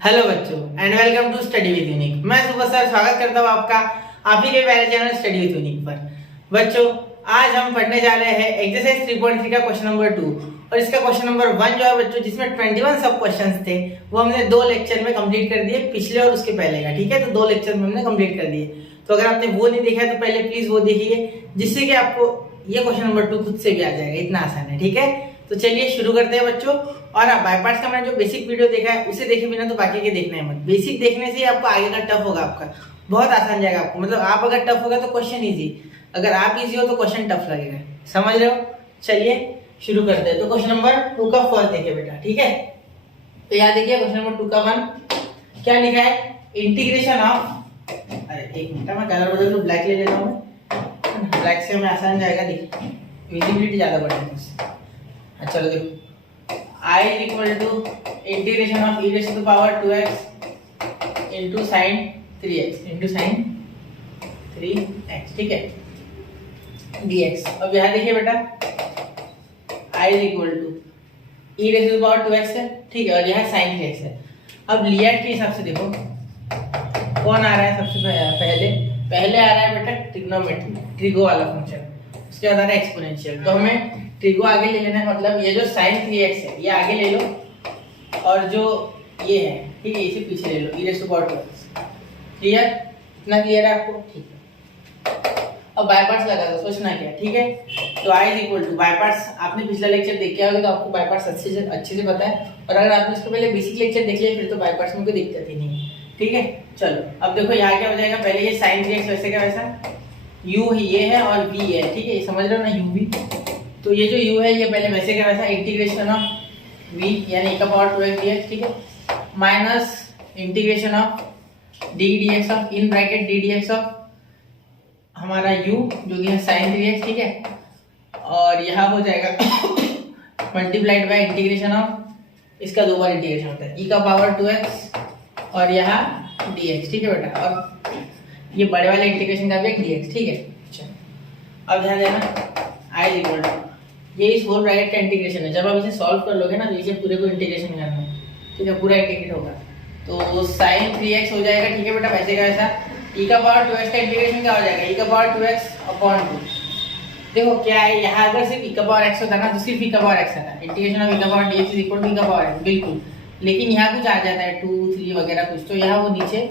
Hello बच्चों and welcome to study with Unique. मैं सुबह सर स्वागत करता हूँ आपका आप ही के प्यारे चैनल स्टडी विद यूनिक पर। बच्चों आज हम पढ़ने जा रहे हैं एक्सरसाइज 3.3 का क्वेश्चन नंबर 2 और इसका क्वेश्चन नंबर 1 जो है बच्चों जिसमें 21 सब क्वेश्चंस थे वो हमने 2 लेक्चर में कंप्लीट कर दिए, पिछले और उसके पहले का। ठीक है, तो 2 लेक्चर में हमने कंप्लीट कर दिए। तो अगर आपने वो नहीं देखा है तो पहले प्लीज वो देखिए, जिससे कि आपको ये क्वेश्चन नंबर 2 खुद से भी आ जाएगा। इतना आसान है। ठीक है, तो चलिए शुरू करते हैं बच्चों। और आप बाय पार्ट्स का मैंने जो बेसिक वीडियो देखा है उसे देखे बिना तो बाकी के देखना है मत। बेसिक देखने से ही आपको आगे का टफ होगा, आपका बहुत आसान जाएगा आपको। मतलब आप अगर टफ होगा तो क्वेश्चन इजी, अगर आप इजी हो तो क्वेश्चन टफ लगेगा। समझ रहे हो? चलिए शुरू करते हैं। तो क्वेश्चन नंबर 2 का फर्स्ट देखिए बेटा। ठीक है, तो यहाँ देखिए क्वेश्चन नंबर 2 का 1 क्या लिखा है, इंटीग्रेशन ऑफ, अरे एक मिनट मैं कलर बदल लूं, ब्लैक ले लेता हूँ मैं, ब्लैक से हमें आसान जाएगा, देखिए विजिबिलिटी ज्यादा बढ़ेगी उससे। चलो देखो, I is equal to integration of e raised to the power 2x into sin 3x into sin 3x। ठीक है, dx। अब यहाँ देखिए बेटा I is equal to e raised to the power 2x है। ठीक है, और यहाँ sin 3x है। अब लियाट के हिसाब से देखो कौन आ रहा है सबसे पहले आ रहा है बेटा ट्रिग्नोमेट्री, ट्रिगो वाला फंक्शन। उसके बाद आ रहा है एक्सपोनेंशियल। तो हमें ट्रिगो आगे ले लेना है, मतलब ये जो sin 3x है ये आगे ले लो और जो ये है, ठीक है, इसे पीछे ले लो, e raised to power 2x। Clear? इतना क्लियर है आपको? ठीक है, अब बाय पार्ट्स लगा दो, सोचना क्या। ठीक है, तो i is equal to by parts, आपने पिछला लेक्चर देख के आओगे तो आपको बाय पार्ट्स अच्छे से पता है, और अगर आपने इसके पहले बेसिक लेक्चर देख लिया फिर तो बाय पार्ट्स में कोई दिक्कत ही नहीं है। ठीक है, चलो अब देखो यहाँ क्या हो जाएगा, पहले ये sin 3x वैसे का वैसा, u ये है और v है। ठीक है, समझ रहे हो ना, u v। तो ये जो u है ये पहले वैसे का वैसा इंटीग्रेशन ऑफ v यानी e का पावर 2x dx। ठीक है, minus integration of d dx of, in bracket d dx of हमारा u जो कि है sin 3x। ठीक है, और यहाँ हो जाएगा मल्टीप्लाइड बाय इंटीग्रेशन ऑफ, इसका 2 बार इंटीग्रेशन होता है, e का पावर 2x और यहाँ dx। ठीक है बेटा, और ये बड़े वाले इंटीग्रेशन का भी एक dx। ठीक है, अच्छा अब ध्यान देना i इज इक्वल टू, ये इस होल ब्रैकेट का इंटीग्रेशन है। जब आप इसे सॉल्व कर लोगे ना तो इसे पूरे को इंटीग्रेशन करना है। ठीक है, पूरा इंटीग्रेट होगा तो sin 3x हो जाएगा। ठीक है बेटा, वैसे का वैसा e का पावर 2x का इंटीग्रेशन क्या हो जाएगा, e का पावर 2x अपॉन 2। देखो क्या है, यहाँ अगर सिर्फ e का पावर x होता ना तो सिर्फ e का पावर x आता, इंटीग्रेशन ऑफ e का power dx is equal to e का पावर x, बिल्कुल। लेकिन यहाँ कुछ आ जाता है 2 3 वगैरह कुछ, तो यहाँ वो नीचे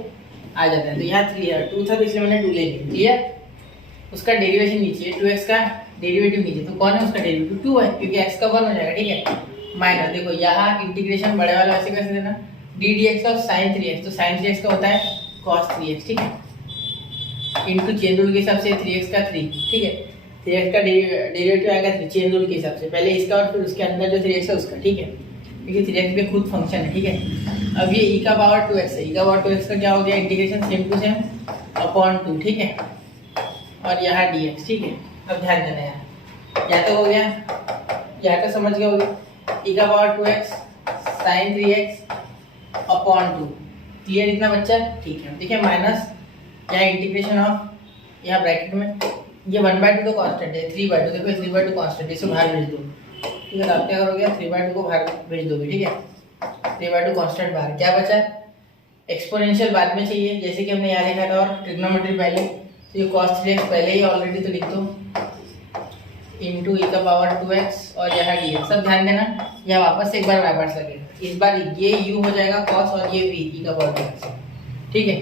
आ जाता है। तो यहाँ 3 है, 2 था तो इसलिए मैंने 2 ले लिया। क्लियर? उसका डेरिवेशन नीचे, 2x का डेरिवेटिव नीचे, तो कौन है उसका डेरिवेटिव 2 है, क्योंकि x का 1 हो जाएगा। ठीक है, माइनस देखो यहाँ इंटीग्रेशन बड़े वाला वैसे कैसे देना, d dx of sin 3x, तो sin 3x का होता है cos 3x। ठीक है, इनटू चेन रूल के हिसाब से 3x का 3। ठीक है, 3x का डेरिवेटिव आएगा चेन रूल के हिसाब से, पहले इसका और फिर उसके अंदर जो 3x है उसका। ठीक है, क्योंकि 3x पे खुद फंक्शन है। ठीक है, अब ये e का पावर 2x है, e का पावर 2x का क्या हो गया, integration same to same upon 2। ठीक है, और यहाँ dx। ठीक है, अब ध्यान देना यहाँ तो हो गया, यहाँ तो समझ गए होगे, e का power 2x sin 3x upon 2। Clear इतना बच्चा? ठीक है, देखिए माइनस यहाँ इंटीग्रेशन ऑफ, यहाँ ब्रैकेट में ये 1/2 तो कांस्टेंट है, 3/2 देखो 3/2 कांस्टेंट, इसे बाहर भेज दो। ठीक है, तो आप क्या करोगे, 3/2 को बाहर भेज दोगे। ठीक है, 3/2 कांस्टेंट बाहर, क्या बचा, एक्सपोनेंशियल बाद में चाहिए जैसे कि हमने यहाँ लिखा था, और ट्रिग्नोमेट्री पहले। तो ये cos 3x पहले ही ऑलरेडी तो लिख दो, इनटू e का पावर 2x और यहाँ dx। सब ध्यान देना, यहाँ वापस से एक बार बाय पार्ट्स लगेगा, इस बार ये u हो जाएगा cos और ये v e का पावर 2x। ठीक है,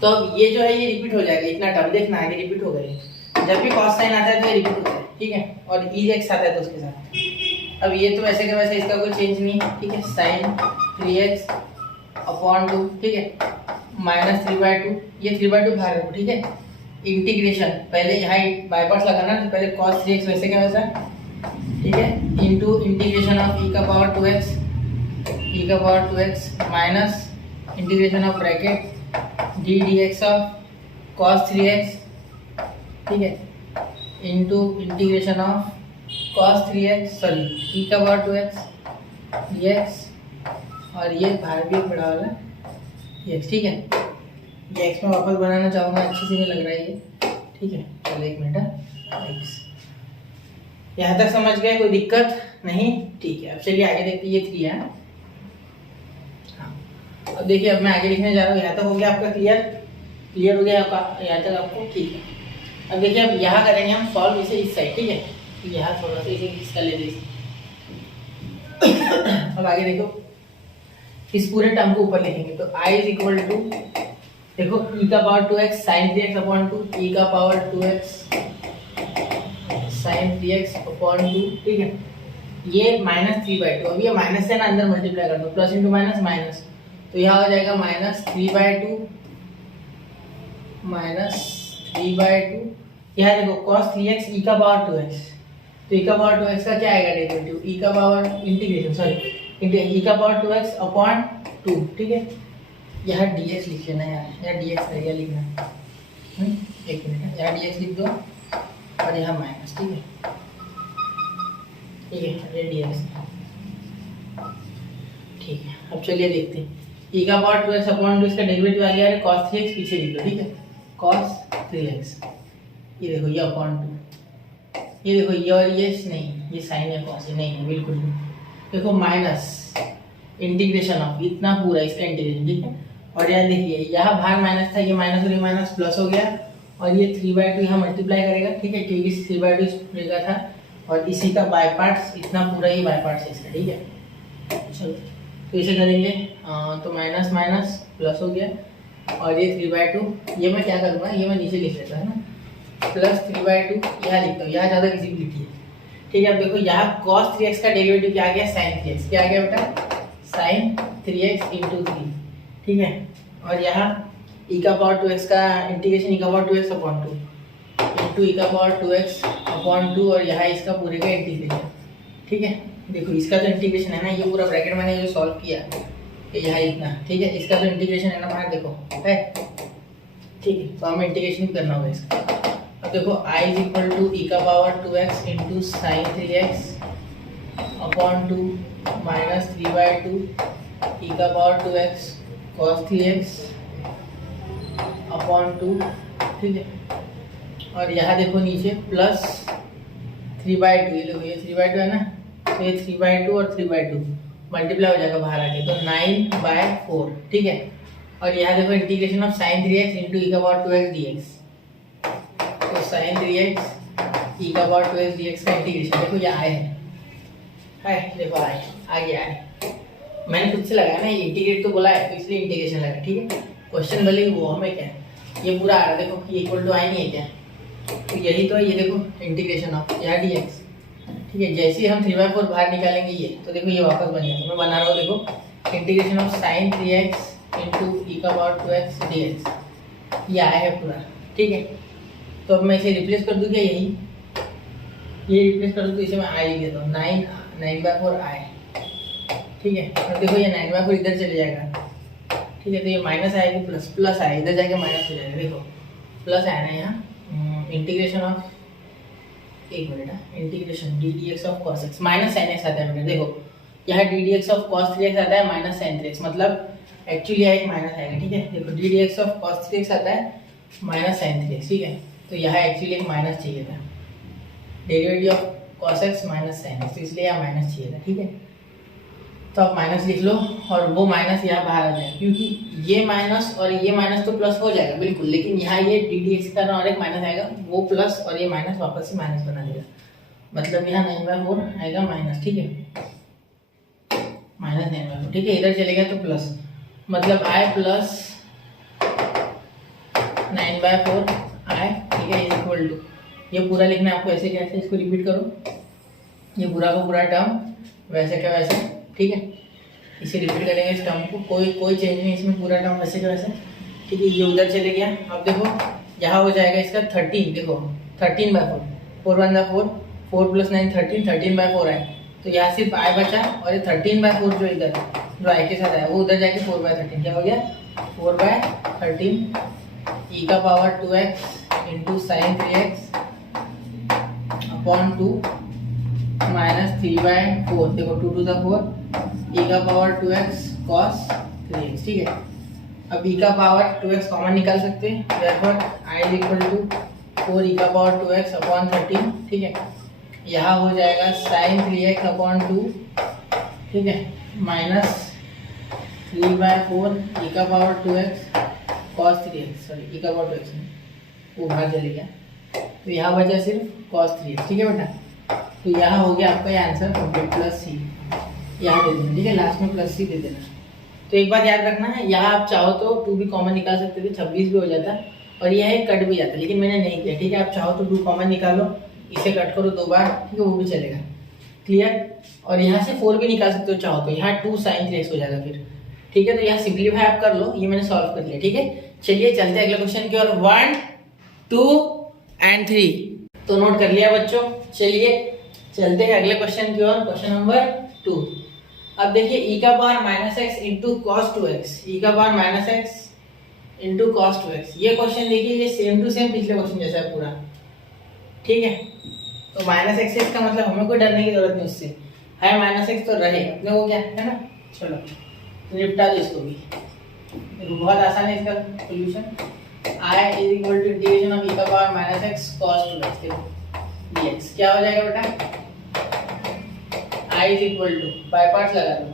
तो अब ये जो है ये रिपीट हो जाएगा, इतना टर्म देखना आगे रिपीट हो गया। जब भी cos साइन आता है तो ये रिपीट होता है। ठीक है, और ex आता है तो उसके साथ। अब ये तो वैसे का वैसे, इसका कोई चेंज नहीं। ठीक है, sin 3x अपॉन 2। ठीक है, माइनस 3/2, ये 3/2 बाहर रखो। ठीक है, इंटीग्रेशन पहले यहाँ बाय पार्ट्स लगाना, तो पहले cos 3x वैसे का वैसा। ठीक है, इनटू इंटीग्रेशन ऑफ e का पावर 2x, e का power 2x minus integration of bracket d dx of cos 3x। ठीक है, into integration of cos 3x sorry e का पावर 2x dx, और ये बाहर भी एक बड़ा वाला x। ठीक है, ये x में वापस बनाना चाहूँगा, अच्छे से नहीं लग रहा है ये। ठीक है, चलो एक मिनट x, यहाँ तक समझ गए, कोई दिक्कत नहीं? ठीक है, अब चलिए आगे देखते हैं। ये 3 है। हाँ, अब देखिए, अब मैं आगे लिखने जा रहा हूँ। यहाँ तक हो गया आपका क्लियर हो गया आपका यहाँ तक आपको, ठीक है। अब देखिए, अब यहाँ करेंगे हम सॉल्व इसे इस साइड, ठीक है। तो यहाँ थोड़ा सा इसे मिक्स कर लेते हैं। अब आगे देखो, इस पूरे टर्म को ऊपर लिखेंगे। तो i इज इक्वल टू, देखो e का power 2x sin 3x upon 2, e का power 2x sin 3x upon 2, ठीक है। ये -3/2, अब ये माइनस से ना अंदर मल्टीप्लाई कर दो, प्लस इंटू माइनस माइनस, तो यहाँ हो जाएगा -3/2 -3/2। यहाँ देखो cos 3x e का पावर 2x, तो e का पावर 2x का क्या आएगा डेरिवेटिव, e का पावर इंटीग्रेशन, सॉरी e का पावर 2x अपॉन 2, ठीक है। यहाँ dx लिख लेना यार, यहाँ dx रहेगा लिखना, एक मिनट, यहाँ dx लिख दो और यहाँ माइनस, ठीक है, ठीक है, ये dx, ठीक है। अब चलिए देखते हैं, e का पावर 2x अपॉन 2 इसका डेरिवेटिव आ गया है cos 3x, पीछे लिख दो, ठीक है, cos 3x, ये देखो ये अपॉन 2, ये देखो ये और ये नहीं, ये साइन है cos, नहीं है बिल्कुल नहीं, देखो माइनस इंटीग्रेशन ऑफ इतना पूरा इसका इंटीग्रेशन, ठीक है। और यहाँ देखिए, यहाँ बाहर माइनस था, ये माइनस और ये माइनस प्लस हो गया, और ये 3/2 यहाँ मल्टीप्लाई करेगा, ठीक है, क्योंकि 3/2 इस पूरे का था, और इसी का बाय पार्ट्स, इतना पूरा ही बाय पार्ट्स है इसका, ठीक है। चलो तो इसे करेंगे, तो माइनस माइनस प्लस हो गया, और ये 3/2, ये मैं क्या करूँगा, ये मैं नीचे लिख लेता है ना, प्लस 3/2 यहाँ लिखता हूँ, यहाँ ज़्यादा विजिबिलिटी है, ठीक है। अब देखो यहाँ cos 3x का डेरिवेटिव क्या आ गया, sin 3x, क्या आ गया बेटा, sin 3x इंटू 3, ठीक है। और यहाँ e का पावर 2x का इंटीग्रेशन, e का power 2x upon 2 into e का पावर 2x अपॉन 2, और यहाँ इसका पूरे का इंटीग्रेशन, ठीक है। देखो इसका तो इंटीग्रेशन है ना, ये पूरा ब्रैकेट मैंने जो सॉल्व किया यहाँ इतना, ठीक है, इसका तो इंटीग्रेशन है ना बाहर, देखो है, ठीक है। तो हमें इंटीग्रेशन करना होगा इसका। अब देखो i is equal to e का power 2x into sine 3x upon 2 minus 3/2 e का power 2x cos 3x upon 2, ठीक है। और यहाँ देखो नीचे प्लस 3/2, ये देखो ये 3/2 है ना, तो ये 3/2 और 3/2 मल्टीप्लाई हो जाएगा बाहर आके, तो 9/4, ठीक है। और यहाँ देखो integration of sign 3x into e का पावर 2x dx, तो साइन 3x e का पावर 2x dx का इंटीग्रेशन, देखो ये आए है, देखो आए आ गया है, मैंने खुद से लगाया ना, ये इंटीग्रेट तो बोला है तो इसलिए इंटीग्रेशन लगा, ठीक है। क्वेश्चन भले वो हमें क्या है, ये पूरा आ रहा है, देखो ये इक्वल टू आई नहीं है क्या, तो यही तो है, ये देखो इंटीग्रेशन ऑफ यहाँ dx, ठीक है। जैसे ही हम 3/4 बाहर निकालेंगे ये, तो देखो ये वापस बन जाएगा, मैं बना रहा हूँ, देखो integration of sign 3x into e का पावर 2x dx, ये आया है पूरा, ठीक है। तो अब मैं इसे रिप्लेस कर दूँ क्या, ये रिप्लेस कर दूँ, तो इसे मैं आई लिख देता हूँ, 9/4 आई, ठीक है। अब देखो ये 9/4 इधर चले जाएगा, ठीक है, तो ये माइनस आएगी, प्लस प्लस आए, इधर जाके माइनस हो जाएगा, देखो प्लस आया ना यहाँ, इंटीग्रेशन ऑफ, एक minute, integration ddx of cos x minus sin x आता है बेटा, देखो यहाँ ddx ऑफ cos 3x आता है माइनस sin 3x, मतलब एक्चुअली यहाँ एक माइनस आएगा, ठीक है। देखो ddx ऑफ cos 3x आता है माइनस sin 3x, ठीक है, तो यहाँ एक्चुअली एक माइनस चाहिए था, derivative of cos x minus sin x, तो इसलिए यहाँ माइनस चाहिए था, ठीक है। तो आप माइनस लिख लो, और वो माइनस यहाँ बाहर आ जाएगा, क्योंकि ये माइनस और ये माइनस तो प्लस हो जाएगा बिल्कुल, लेकिन यहाँ ये ddx का और एक माइनस आएगा, वो प्लस और ये माइनस वापस से माइनस बना देगा, मतलब यहाँ 9/4 आएगा माइनस, ठीक है, माइनस 9/4, ठीक है। इधर चलेगा तो प्लस, मतलब आए प्लस 9/4 आए, ठीक है, इज इक्वल टू, ये पूरा लिखना है आपको, ऐसे कैसे, इसको रिपीट करो, ये पूरा का पूरा टर्म वैसे का वैसे, ठीक है, इसे रिपीट करेंगे इस टर्म को, कोई चेंज नहीं इसमें, पूरा टर्म वैसे का वैसे, ठीक है। ये उधर चले गया, अब देखो यहाँ हो जाएगा इसका 13, देखो 13/4, 4 4 + 9 13/4 आए, तो यहाँ सिर्फ आई बचा, और ये 13/4 जो इधर जो आई के साथ आया वो उधर जाके 4/13, क्या हो गया 4/13 e का power 2x into sine 3x upon 2 minus 3/4, देखो 2 to the 4 e का पावर 2x cos 3x, ठीक है। अब e का पावर 2x कॉमन निकाल सकते हैं, therefore i is equal to 4 e का पावर 2x अपॉन 13, ठीक है। यहाँ हो जाएगा साइन 3x अपॉन 2, ठीक है, माइनस 3/4 e का power 2x cos 3x, sorry e का पावर 2x वो बाहर चले गया, तो यहाँ बचा सिर्फ cos 3x। ठीक है बेटा, तो यहाँ हो गया आपका ये आंसर कंप्लीट, प्लस सी यहाँ दे देना। ठीक है, लास्ट में प्लस सी दे देना। तो एक बात याद रखना है, यहाँ आप चाहो तो 2 भी कॉमन निकाल सकते थे, 26 भी हो जाता और यह एक कट भी जाता, लेकिन मैंने नहीं किया। ठीक है, आप चाहो तो 2 कॉमन निकालो, इसे कट करो 2 बार, ठीक है, वो भी चलेगा। क्लियर। और यहाँ से 4 भी निकाल सकते हो चाहो तो, यहाँ 2 sin 3x हो जाएगा फिर। ठीक है, तो यहाँ सिंप्लीफाई आप कर लो, ये मैंने सॉल्व कर लिया। ठीक है, चलिए चलते हैं अगले क्वेश्चन की ओर। 1, 2 एंड 3 तो नोट कर लिया बच्चों। चलिए चलते हैं अगले क्वेश्चन की ओर, क्वेश्चन नंबर 2। अब देखिए e का power -x into cos 2x, e का power -x into cos 2x। ये क्वेश्चन देखिए, ये सेम टू सेम पिछले क्वेश्चन जैसा है पूरा। ठीक है, तो -x का मतलब हमें कोई डरने की जरूरत नहीं उससे, है -x तो रहे अपने को, क्या है ना। चलो तो निपटा दो इसको भी, बहुत आसान है इसका solution. I is equal to integration of e का power -x cos 2x dx। क्या हो जाएगा बेटा, I is equal to by parts लगा दो,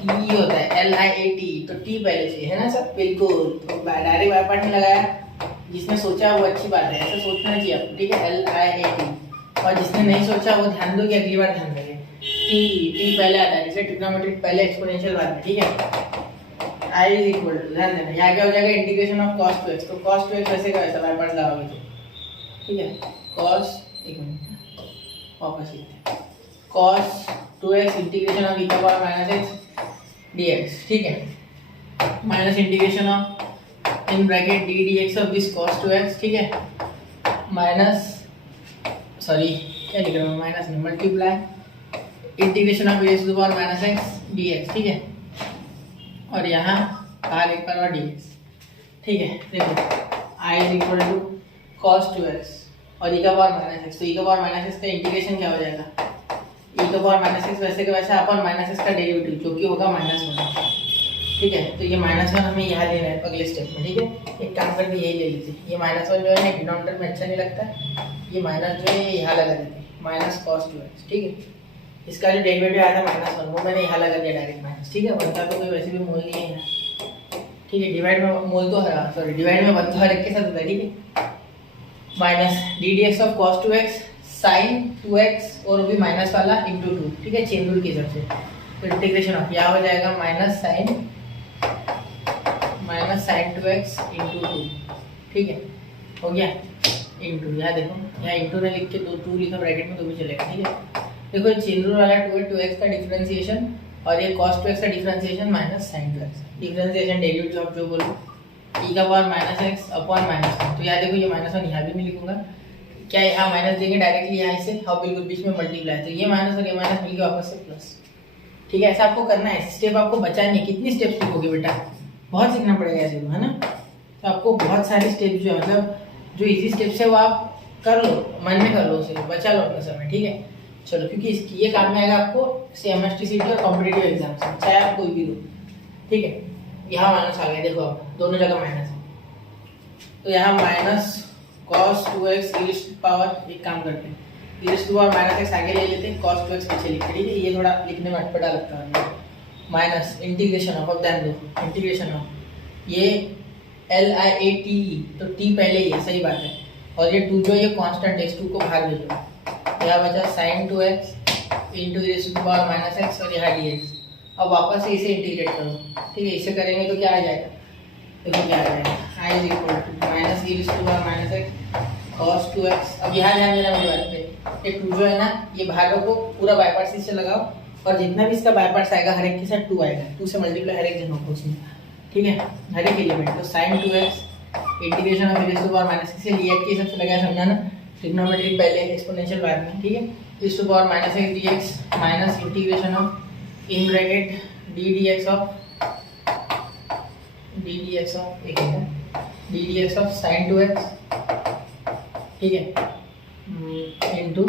t होता है LIAT, तो t पहले से है ना सर, बिल्कुल। तो डायरेक्ट बाय पार्ट में लगाया, जिसने सोचा वो अच्छी बात है, ऐसा सोचना चाहिए आपको। ठीक है, LIAT। और जिसने नहीं सोचा वो ध्यान दो कि अगली बार ध्यान रहे, t पहले आता है, जैसे ट्रिग्नोमेट्रिक पहले, एक्सपोनेंशियल बाद में। ठीक है, I इज इक्वल टू, ध्यान देना, यहाँ क्या हो जाएगा, इंटीग्रेशन ऑफ cos 2x। तो cos 2x वैसे का वैसा बाय पार्ट लगाओगे तो, ठीक है, cos, एक मिनट वापस लिखते हैं, cos 2x integration of e का पावर -x dx। ठीक है, minus integration of in bracket d dx of this cos 2x। ठीक है, माइनस, सॉरी क्या लिख रहा हूँ, माइनस नहीं, multiply integration of e to the power -x dx। ठीक है, और यहाँ बाहर एक पावर dx। ठीक है, देखो I is equal to cos 2x और e का पावर -x, तो e का पावर -x का इंटीग्रेशन क्या हो जाएगा, e का पावर -x वैसे का वैसा अपन -x का डेरिवेटिव जो कि होगा -1। ठीक है, तो ये -1 हमें यहाँ लेना है अगले स्टेप में। ठीक है, एक काम करके यही ले लेते हैं, ये -1 जो है डिनोमिनेटर में अच्छा नहीं लगता, ये माइनस जो है यहाँ लगा देते हैं, माइनस cos 2x। ठीक है, इसका जो डेरिवेटिव आया था -1 वो मैंने यहाँ लगा दिया डायरेक्ट माइनस। ठीक है, बनता तो कोई वैसे भी मोल नहीं है यहाँ। ठीक है, डिवाइड में मोल तो है, सॉरी डिवाइड में बनता हर एक के साथ होता है। ठीक है, minus D dx of cos 2x sin 2x और भी माइनस वाला इंटू 2। ठीक है, चेन रूल के हिसाब से, तो इंटीग्रेशन ऑफ यहाँ हो जाएगा माइनस sin 2x इंटू 2। ठीक है, हो गया इंटू, यहाँ देखो यहाँ इंटू ने लिख के 2 लिखा ब्रैकेट में तो भी चलेगा। ठीक है, देखो चेन रूल वाला 2x का डिफरेंशिएशन और ये cos 2x का differentiation minus sin 2x, differentiation derivative आप जो बोलो, e का पावर -x अपॉन -1। तो यहाँ देखो ये -1 यहाँ भी मैं लिखूंगा, क्या यहाँ माइनस देंगे डायरेक्टली यहाँ से, हाँ बिल्कुल, बीच में मल्टीप्लाई, तो ये माइनस और ये माइनस मिलके वापस से प्लस। ठीक है, ऐसा आपको करना है, स्टेप आपको बचाने नहीं। कितनी स्टेप्स लिखोगे बेटा, बहुत सीखना पड़ेगा ऐसे, है ना। तो आपको बहुत सारे स्टेप्स जो है, मतलब जो इजी स्टेप्स है वो आप कर लो, मन में कर लो, उसे बचा लो अपना समय। ठीक है, चलो, क्योंकि ये काम में आएगा आपको CMSTCT और कॉम्पिटिटिव एग्जाम से, चाहे आप कोई भी दो। ठीक है, यहाँ माइनस आ गया, देखो आप दोनों जगह माइनस है, तो यहाँ minus cos 2x e power, एक काम करते हैं e टू पावर -x आगे ले लेते हैं, cos 2x पीछे लिखते हैं। ठीक है, ये थोड़ा लिखने में अटपटा लगता है। माइनस इंटीग्रेशन ऑफ, अब ध्यान दो, इंटीग्रेशन ऑफ ये LIATE, तो t पहले ही है, सही बात है, और ये 2 जो ये कांस्टेंट है, इस 2 को बाहर भेजो, यहाँ बचा sin 2x into e to power -x और यहाँ dx। अब वापस से इसे इंटीग्रेट करो। ठीक है, इसे करेंगे तो क्या आ जाएगा, देखो क्या आ जाएगा, I is equal to minus e to power -x cos 2x। अब यहाँ ध्यान देना मेरी बात पे, ये 2 जो है ना, ये बाहर रखो, पूरा बाय पार्ट्स से लगाओ, और जितना भी इसका बाय पार्ट्स आएगा हर एक के साथ 2 आएगा, 2 से मल्टीप्लाई हर एक जन होगा उसमें। ठीक है, हर एक एलिमेंट, तो sin 2x integration of e to power -x से लिया के हिसाब से लगाया, समझाना, ट्रिग्नोमेट्री पहले, एक्सपोनेंशियल बाद में। ठीक है, e to power -x dx minus integration of in bracket d dx of sin 2x। ठीक है, into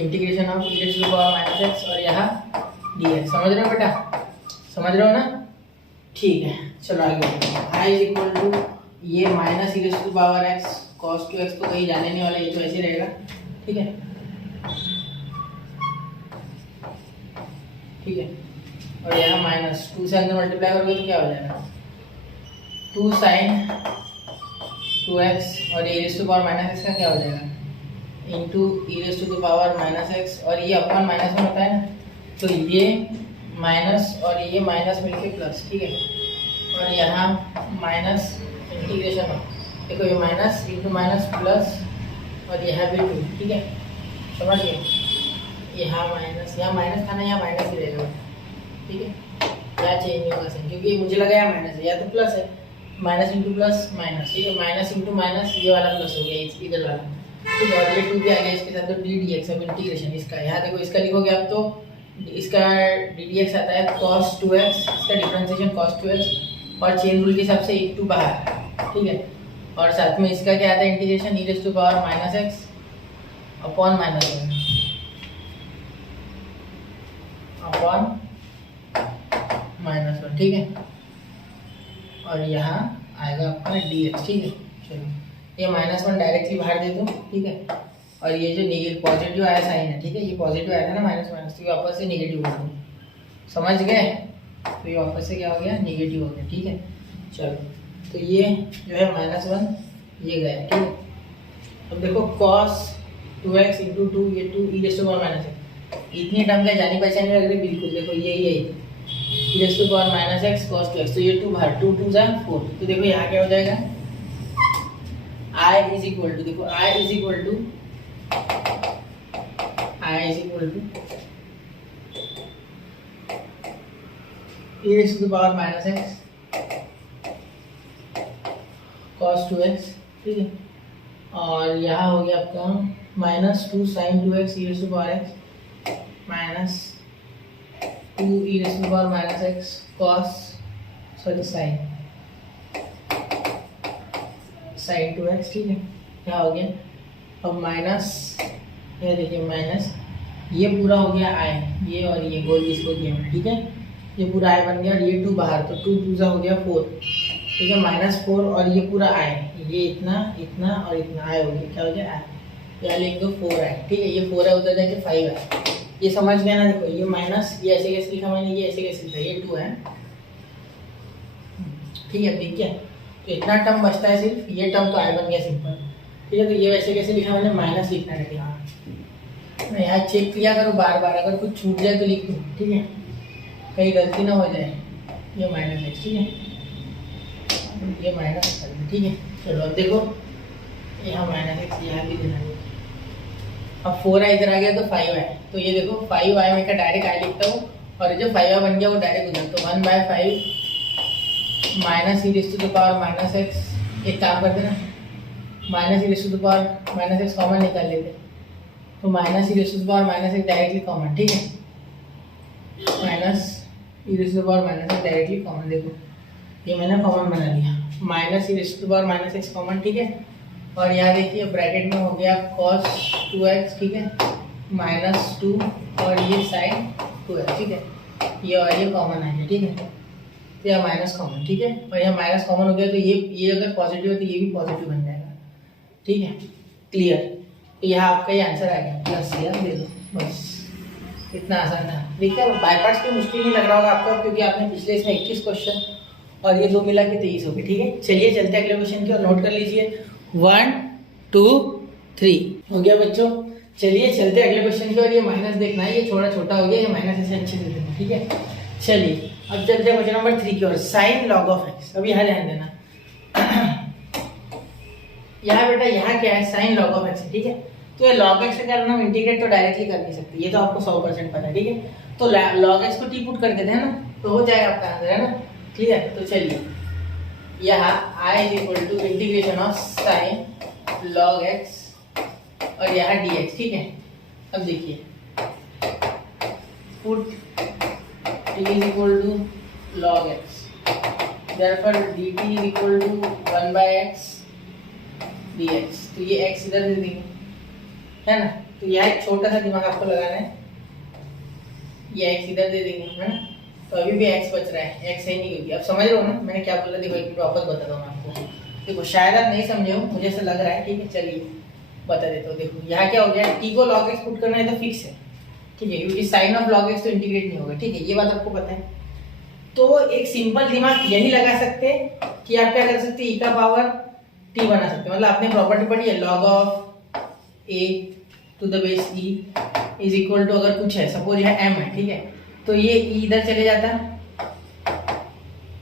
integration of e to power -x और यहाँ dx। समझ रहे हो बेटा, समझ रहे हो ना। ठीक है, चलो आगे I इज इक्वल टू ये minus e to power x cos 2x तो कहीं जाने नहीं वाला, ये तो ऐसे रहेगा। ठीक है, ठीक है, और यहाँ माइनस, 2 से अंदर मल्टीप्लाई करोगे तो क्या हो जाएगा, 2 sin 2x और ये e to power minus x का क्या हो जाएगा into e to power minus x, और ये अपॉन माइनस में होता है ना, तो ये माइनस और ये माइनस मिलके प्लस, ठीक है। और यहाँ माइनस इंटीग्रेशन हो, देखो ये माइनस इंटू माइनस प्लस और यहाँ भी 2, ठीक है, समझ गए। यहाँ माइनस था ना, यहाँ माइनस ही रहेगा, ठीक है, यहाँ चेंज नहीं होगा सही, क्योंकि मुझे लगा यहाँ माइनस है, या तो प्लस है, माइनस इंटू प्लस माइनस, ठीक है, माइनस इंटू माइनस ये वाला प्लस हो गया इधर वाला, ठीक है। और ये 2 भी आ गया इसके साथ, तो डी डी एक्स अब इंटीग्रेशन इसका, यहाँ देखो इसका लिखोगे आप तो इसका डी डी एक्स आता है cos 2x, इसका डिफ्रेंसिएशन cos 2x और चेन रूल के हिसाब से 1 टू बाहर, ठीक है। और साथ में इसका क्या आता है integration e to power minus x upon minus one, ठीक है। और यहाँ आएगा आपका dx, ठीक है। चलो ये -1 डायरेक्टली बाहर दे दो, ठीक है। और ये जो नेगेटिव पॉजिटिव आया साइन है, ठीक है, ये पॉजिटिव आया था ना माइनस माइनस, तो ये वापस से नेगेटिव हो गया, समझ गए, तो ये वापस से क्या हो गया, नेगेटिव हो गया, ठीक है। चलो तो ये जो है -1 ये गया, ठीक है। अब देखो cos 2x इंटू 2 ये 2 e to power minus x, इतनी टर्म क्या जानी पहचानी लग रही, बिल्कुल देखो यही e to power minus x cos 2x, तो ये 2 बाहर 2 2 जा 4, तो देखो यहाँ क्या हो जाएगा i इज इक्वल टू, देखो i is equal to e to power minus x cos 2x, ठीक है। और यहाँ हो गया आपका -2 sin 2x e to power x minus 2 e to power minus x sin 2x, ठीक है। क्या हो गया अब माइनस, ये देखिए माइनस, ये पूरा हो गया i, ये और ये गोल इसको किया, ठीक है, ये पूरा i बन गया और ये 2 बाहर, तो 2 2 हो गया 4, ठीक है, -4 और ये पूरा i, ये इतना इतना और इतना i हो गया, क्या हो गया i, यहाँ लिख दो 4i, ठीक है, ये 4 है उधर जाके 5 है, ये समझ गया ना। देखो ये माइनस, ये ऐसे कैसे लिखा मैंने, ये ऐसे कैसे लिखा, ये 2 है, ठीक है, ठीक है। तो इतना टर्म बचता है सिर्फ, ये टर्म तो i बन गया सिंपल, ठीक है। तो ये वैसे कैसे लिखा मैंने, माइनस लिखना है यहाँ, मैं यहाँ चेक किया करो बार बार, अगर कुछ छूट जाए तो लिख दूँ, ठीक है, कहीं गलती ना हो जाए। ये माइनस एक्स, ठीक है, ये माइनस, ठीक है। चलो अब देखो यहाँ माइनस एक्स यहाँ भी देना है, अब 4i इधर आ गया तो 5i, तो ये देखो 5i में का डायरेक्ट i लिखता हूँ, और ये जो 5i बन गया वो डायरेक्ट उधर, तो 1/5 minus e to power minus x, एक काम करते ना, minus e to power minus x common निकाल लेते, तो minus e to power minus x directly common, ठीक है, minus e to power minus x directly common, देखो ये मैंने कॉमन बना लिया, minus e to power minus x common, ठीक है। और यहाँ देखिए ब्रैकेट में हो गया cos 2x, ठीक है, -2 और ये sin 2x, ठीक है, ये और ये कॉमन आ गया, ठीक है, तो यह माइनस कॉमन, ठीक है। और यह माइनस कॉमन हो गया तो ये अगर पॉजिटिव है तो ये भी पॉजिटिव बन जाएगा, ठीक है, क्लियर। तो यहाँ आपका ये आंसर आ गया, प्लस यार दे दो, बस इतना आसान था। देखिए बाय पार्ट्स पे मुश्किल नहीं लग रहा होगा आपको, क्योंकि आपने पिछले इसमें 21 क्वेश्चन और ये 2 मिला के 23 हो गए, ठीक है। चलिए चलते अगले क्वेश्चन की और नोट कर लीजिए, 1 2 3 हो गया बच्चों। चलिए चलते अगले क्वेश्चन की और ये माइनस देखना है, ये थोड़ा छोटा हो गया, ये माइनस ऐसे अच्छे से देखना, ठीक है। चलिए अब चलते हैं क्वेश्चन नंबर 3 की ओर, साइन लॉग ऑफ एक्स। अब यहाँ ध्यान देना, यहाँ बेटा यहाँ क्या है, साइन लॉग ऑफ एक्स, ठीक है। तो ये लॉग एक्स का करना हम इंटीग्रेट तो डायरेक्टली कर नहीं सकते, ये तो आपको 100% पता है, ठीक है। तो लॉग एक्स को टी पुट कर देते हैं ना, तो हो जाएगा आपका आंसर, है ना, क्लियर। तो चलिए यहाँ i is equal to integration of sine log x और यहाँ dx, ठीक है। अब देखिए put t is equal to log x, therefore dt is equal to 1/x dx, तो ये x इधर दे देंगे, है ना। तो यह एक छोटा सा दिमाग आपको लगाना है, ये x इधर दे देंगे, है ना। तो अभी भी x बच रहा है, x है नहीं, क्योंकि अब समझ रहे हो ना मैंने क्या बोला। देखो एक मिनट वापस बताता हूँ मैं आपको, देखो शायद आप नहीं समझे हो, मुझे ऐसा लग रहा है, ठीक है। चलिए बता देता हूँ। देखो यहाँ क्या हो गया, t को log x पुट करना है तो फिक्स है, ठीक है, क्योंकि साइन ऑफ log x तो इंटीग्रेट नहीं होगा, ठीक है, ये बात आपको पता है। तो एक सिंपल दिमाग यही लगा सकते कि आप क्या कर सकते हैं, e का पावर t बना सकते हैं। मतलब आपने प्रॉपर्टी पढ़ी है log of a to the base e is equal to, अगर कुछ है सपोज यह m है, ठीक है, तो ये e इधर चले जाता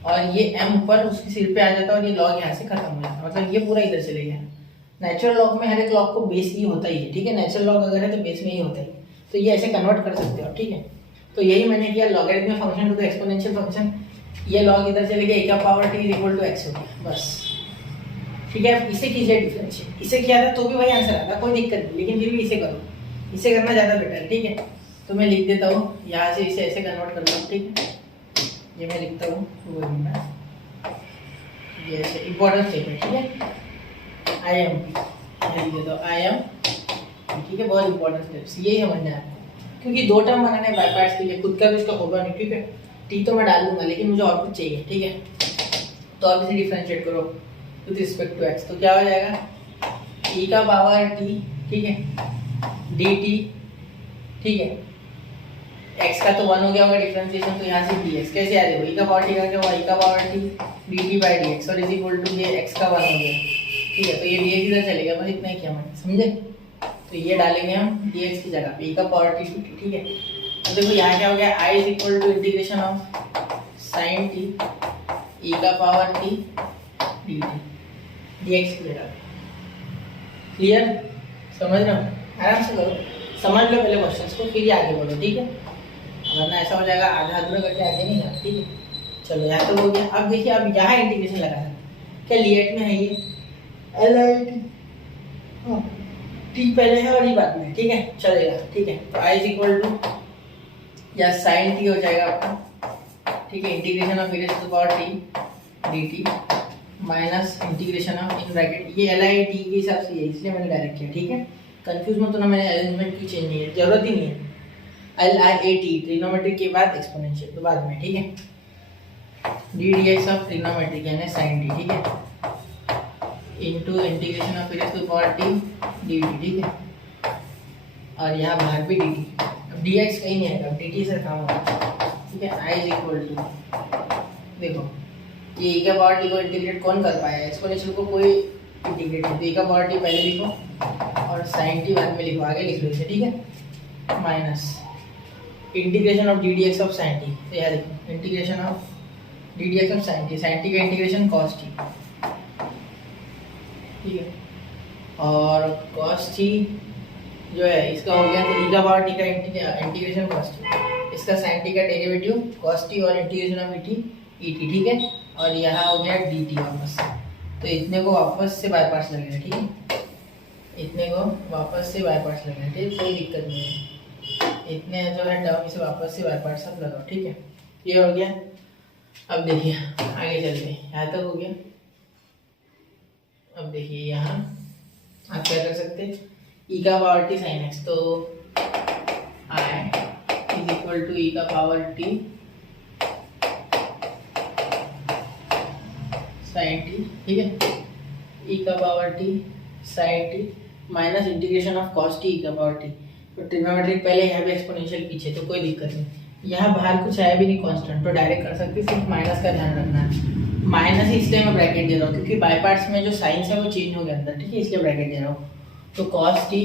और ये m ऊपर उसके सिर पे आ जाता और ये log यहाँ से खत्म हो जाता, मतलब ये पूरा इधर चले गया। नेचुरल लॉग में हर एक लॉग को बेस ई होता ही है, ठीक है, नेचुरल लॉग अगर है तो बेस में ही होता है, तो ये ऐसे कन्वर्ट कर सकते हो, ठीक है। तो यही मैंने किया, logarithmic function to the exponential function, ये लॉग इधर चले गया, e का power t is equal to x हो गया, बस, ठीक है। इसे कीजिए डिफरेंशिएट, इसे किया था तो भी वही आंसर आता, कोई दिक्कत नहीं, लेकिन फिर भी इसे करो, इसे करना ज़्यादा बेटर है, ठीक है। तो मैं लिख देता हूँ, यहाँ से इसे ऐसे कन्वर्ट करता हूँ, ठीक है, ये मैं लिखता हूँ, वो ये ऐसे इम्पोर्टेंट स्टेटमेंट, ठीक है, आई एम, लिख देता हूँ आई एम, ठीक है, बहुत इंपॉर्टेंट स्टेप्स यही समझना है आपको, क्योंकि दो टर्म बनाने हैं बाय पार्ट्स के लिए, खुद का भी इसका होगा नहीं, ठीक है। टी तो मैं डाल दूंगा, लेकिन मुझे और कुछ चाहिए, ठीक है। तो आप इसे डिफरेंशिएट करो विद रिस्पेक्ट टू एक्स, तो क्या हो जाएगा, e का पावर t, ठीक है, dt, ठीक है, x का तो 1 हो गया होगा डिफरेंशिएशन, तो यहाँ से dx कैसे आ जाएगा, e का पावर t का क्या हुआ, e का power t dt by dx और इज इक्वल टू ये x का 1 हो गया, ठीक है। तो ये dx इधर चलेगा, बस इतना ही किया मैंने, समझे। तो ये डालेंगे हम dx की जगह पे, e का पावर t dt, ठीक है। तो देखो यहाँ क्या हो गया, i is equal to integration of sin t e का पावर t dt dx की जगह, क्लियर, समझ रहे हो, आराम से करो, समझ लो पहले क्वेश्चंस को, फिर आगे बढ़ो, ठीक है, वरना ऐसा हो जाएगा आधा अधूरा करके आगे नहीं जाना, ठीक है। चलो यहाँ तो हो गया, अब देखिए अब यहाँ इंटीग्रेशन लगा है, क्या लिएट में है ये LIT, टी पहले है और ये बाद में, ठीक है, चलेगा, ठीक है। तो i इज इक्वल टू या sin t हो जाएगा आपका, ठीक है, integration of e to the power t dt minus integration of, in bracket ये LIT के हिसाब से है, इसलिए मैंने डायरेक्ट किया, ठीक है, कंफ्यूज मत होना, मैंने अरेंजमेंट की चेंज नहीं है, जरूरत ही नहीं है, LIAT ट्रिग्नोमेट्रिक के बाद एक्सपोनेंशियल तो बाद में, ठीक है, ddx ऑफ ट्रिग्नोमेट्रिक यानी sin t, ठीक है, into integration of e to the power t dt, ठीक है, और यहाँ बाहर भी dt, अब dx कहीं नहीं आएगा, dt से काम होगा, ठीक है। i इज इक्वल टू, देखो ये e का पावर t को इंटीग्रेट कौन कर पाया, एक्सपोनेंशियल को कोई इंटीग्रेट नहीं, तो e का पावर t पहले लिखो और sin t बाद में लिखो, आगे लिख लो इसे, ठीक है, minus integration of ddx of sin t, तो यहाँ देखो integration of ddx of sin t का इंटीग्रेशन cos t, ठीक है, और cos t जो है इसका हो गया, तो e का पावर t का इंटीग्रेशन cos t, इसका sin t का डेरिवेटिव cos t और इंटीग्रेशन ऑफ et, ठीक है, और यहाँ हो गया dt वापस, तो इतने को वापस से बाय पार्ट्स लगेगा, ठीक है, इतने को वापस से बाय पार्ट्स लगेगा, ठीक, कोई दिक्कत नहीं है, इतने जो है टर्म इसे वापस से बाय पार्ट्स सब लगाओ, ठीक है, ये हो गया। अब देखिए आगे चलते हैं, यहाँ तक हो गया। अब देखिए यहाँ आप क्या कर सकते हैं, e का पावर t sin x, तो i is equal to e का पावर t sin t, ठीक है, e का power t sin t minus integration of cos t e का पावर t, तो ट्रिग्नोमेट्रिक पहले यहाँ भी एक्सपोनेंशियल पीछे, तो कोई दिक्कत नहीं, यहाँ बाहर कुछ आया भी नहीं कांस्टेंट, तो डायरेक्ट कर सकते, सिर्फ माइनस का ध्यान रखना है, माइनस इसलिए मैं ब्रैकेट दे रहा हूँ क्योंकि बाय पार्ट्स में जो साइंस है वो चेंज हो गया अंदर, ठीक है, इसलिए ब्रैकेट दे रहा हूँ। तो cos t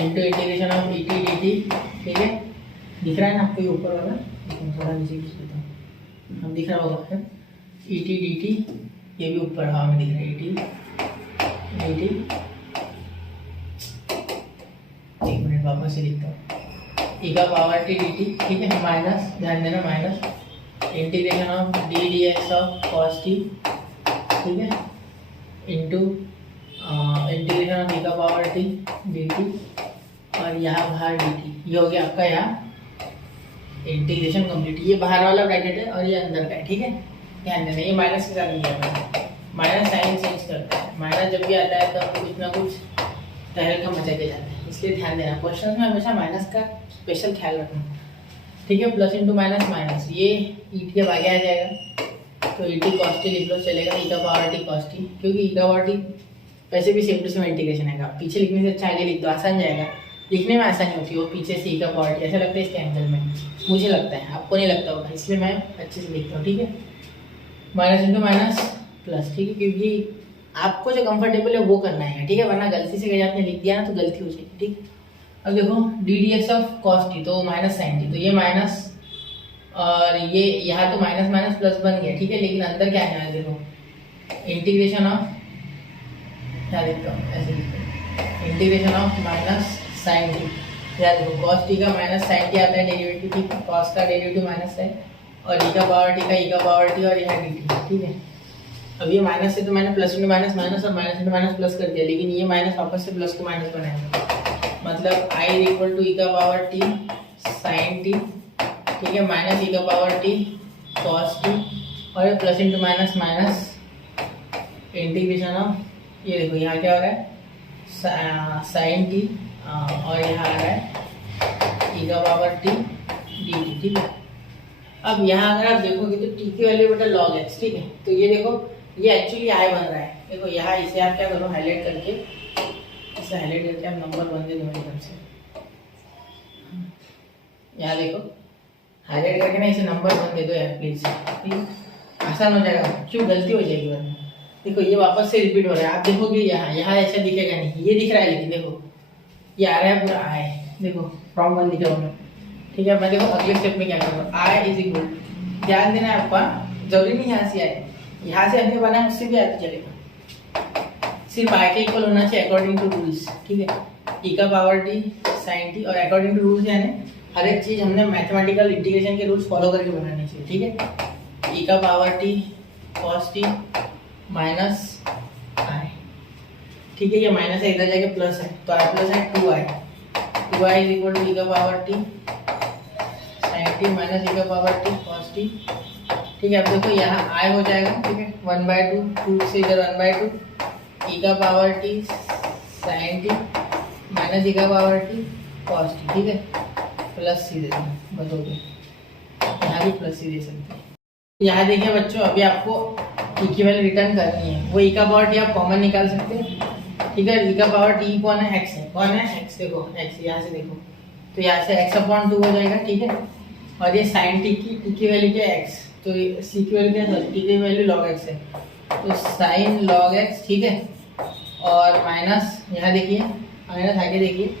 into integration of et dt, ठीक है, दिख रहा है ना आपको ये ऊपर वाला, थोड़ा नीचे खींच देता हूँ, हम दिख रहा होगा et dt, ये भी ऊपर हवा में दिख रहा है et dt, एक मिनट वापस से लिखता हूँ, e का पावर t dt, ठीक है, माइनस, ध्यान देना minus integration of d dx of cos t, ठीक है, इंटू इंटीग्रेशन ऑफ e का पावर t dt और यहाँ बाहर dt, ये हो गया आपका यहाँ इंटीग्रेशन कंप्लीट, ये बाहर वाला ब्रैकेट है और ये अंदर का है, ठीक है, ध्यान देना, ये माइनस के साथ नहीं किया, माइनस साइन चेंज करता है, माइनस जब भी आता है तब कुछ ना कुछ तहलका मचा के जाता है, इसलिए ध्यान देना, क्वेश्चन में हमेशा माइनस का स्पेशल ख्याल रखना, ठीक है, प्लस इंटू माइनस माइनस, ये ई के आगे आ जाएगा, तो ई टी कॉस टी लिख लो, चलेगा, ई का पावर टी कॉस टी, क्योंकि ई का पावर टी वैसे भी सेम टू सेम इंटीग्रेशन आएगा, पीछे लिखने से अच्छा आगे लिख दो, आसान जाएगा, लिखने में आसानी होती है, वो पीछे सी का पार्ट ऐसा लगता है इसके एंगल में, मुझे लगता है, आपको नहीं लगता होगा, इसलिए मैं अच्छे से लिखता हूँ, ठीक है। माइनस इंटू माइनस प्लस, ठीक है, क्योंकि आपको जो कंफर्टेबल है वो करना है, ठीक है, वरना गलती से कहीं आपने लिख दिया ना तो गलती हो जाएगी, ठीक। अब देखो D d x of cos T, तो माइनस साइन टी, तो ये माइनस और ये यहाँ तो माइनस माइनस प्लस बन गया, ठीक है, लेकिन अंदर क्या है देखो, इंटीग्रेशन ऑफ, क्या लिखता हूँ ऐसे लिखता हूँ, integration of minus sine t, या देखो कॉस टी का माइनस साइन टी आता है डेरिवेटिव, ठीक है, कॉस का डेरिवेटिव माइनस है, और ई का पावर टी का ई का पावर टी, और यहाँ डी टी, ठीक है। अब ये माइनस से तो मैंने प्लस इंटू माइनस माइनस और माइनस इंटू माइनस प्लस कर दिया, लेकिन ये माइनस वापस से प्लस को माइनस बनाएगा, मतलब आई इज इक्वल टू ई का पावर टी साइन टी, ठीक है, माइनस ई का पावर टी कॉस टी, और ये plus into minus minus integration of, ये देखो यहाँ क्या हो रहा है साइन टी, और यहाँ आ रहा है ई का पावर टी डी टी, ठीक है। अब यहाँ अगर आप देखोगे तो टी की वैल्यू बेटा लॉग एक्स, ठीक है, तो ये देखो ये एक्चुअली आई बन रहा है, देखो यहाँ इसे आप क्या करो हाईलाइट करके, इसे हाईलाइट करके आप नंबर बन दे दो मेरी तरफ से, यहाँ देखो हाईलाइट करके ना इसे नंबर बन दे दो यार प्लीज, ठीक है, आसान हो जाएगा, क्यों गलती हो जाएगी वरना। देखो ये वापस से रिपीट हो रहा है, आप देखोगे यहाँ यहाँ ऐसा दिखेगा नहीं, ये दिख रहा है, लेकिन देखो ये आ रहा है पूरा आई, देखो फ्रॉम वन दिखा हुआ, ठीक है। मैं देखो अगले स्टेप में क्या करूँगा, आई इज इक्वल, ध्यान देना है आपका, जरूरी नहीं यहाँ से आए, यहाँ से हमने बना उससे भी आते चलेगा, सिर्फ आई के इक्वल होना चाहिए अकॉर्डिंग टू रूल्स, ठीक है, ई का पावर टी साइन टी, और अकॉर्डिंग टू रूल्स यानी हर एक चीज़ हमने मैथमेटिकल इंटीग्रेशन के रूल्स फॉलो करके बनानी चाहिए, ठीक है। ई का power t cos t minus I, ठीक है, ये माइनस है इधर जाके प्लस है, तो आई प्लस है two I is equal to e का power t sine t minus e का पावर टी कॉस टी, ठीक है। अब देखो यहाँ आई हो जाएगा, ठीक है, 1/2, 2 से इधर 1/2 ई का power t sine t minus e का पावर टी कॉस टी, ठीक है, प्लस सी दे दें, बस हो गया, यहाँ भी प्लस सी दे सकते हैं। यहाँ देखिए बच्चों, अभी आपको ई की वैल्यू रिटर्न करनी है, वो ई का पावर टी आप कॉमन निकाल सकते हैं, ठीक है। ई का पावर टी कौन है, एक्स है, कौन है एक्स, देखो एक्स, यहाँ से देखो तो यहाँ से x/2 हो जाएगा, ठीक है, और ये साइन टी की वैल्यू क्या है एक्स, तो सी की वैल्यू क्या है, टी की वैल्यू लॉग एक्स है, तो साइन लॉग एक्स, ठीक है, और माइनस यहाँ देखिए, माइनस आगे देखिए,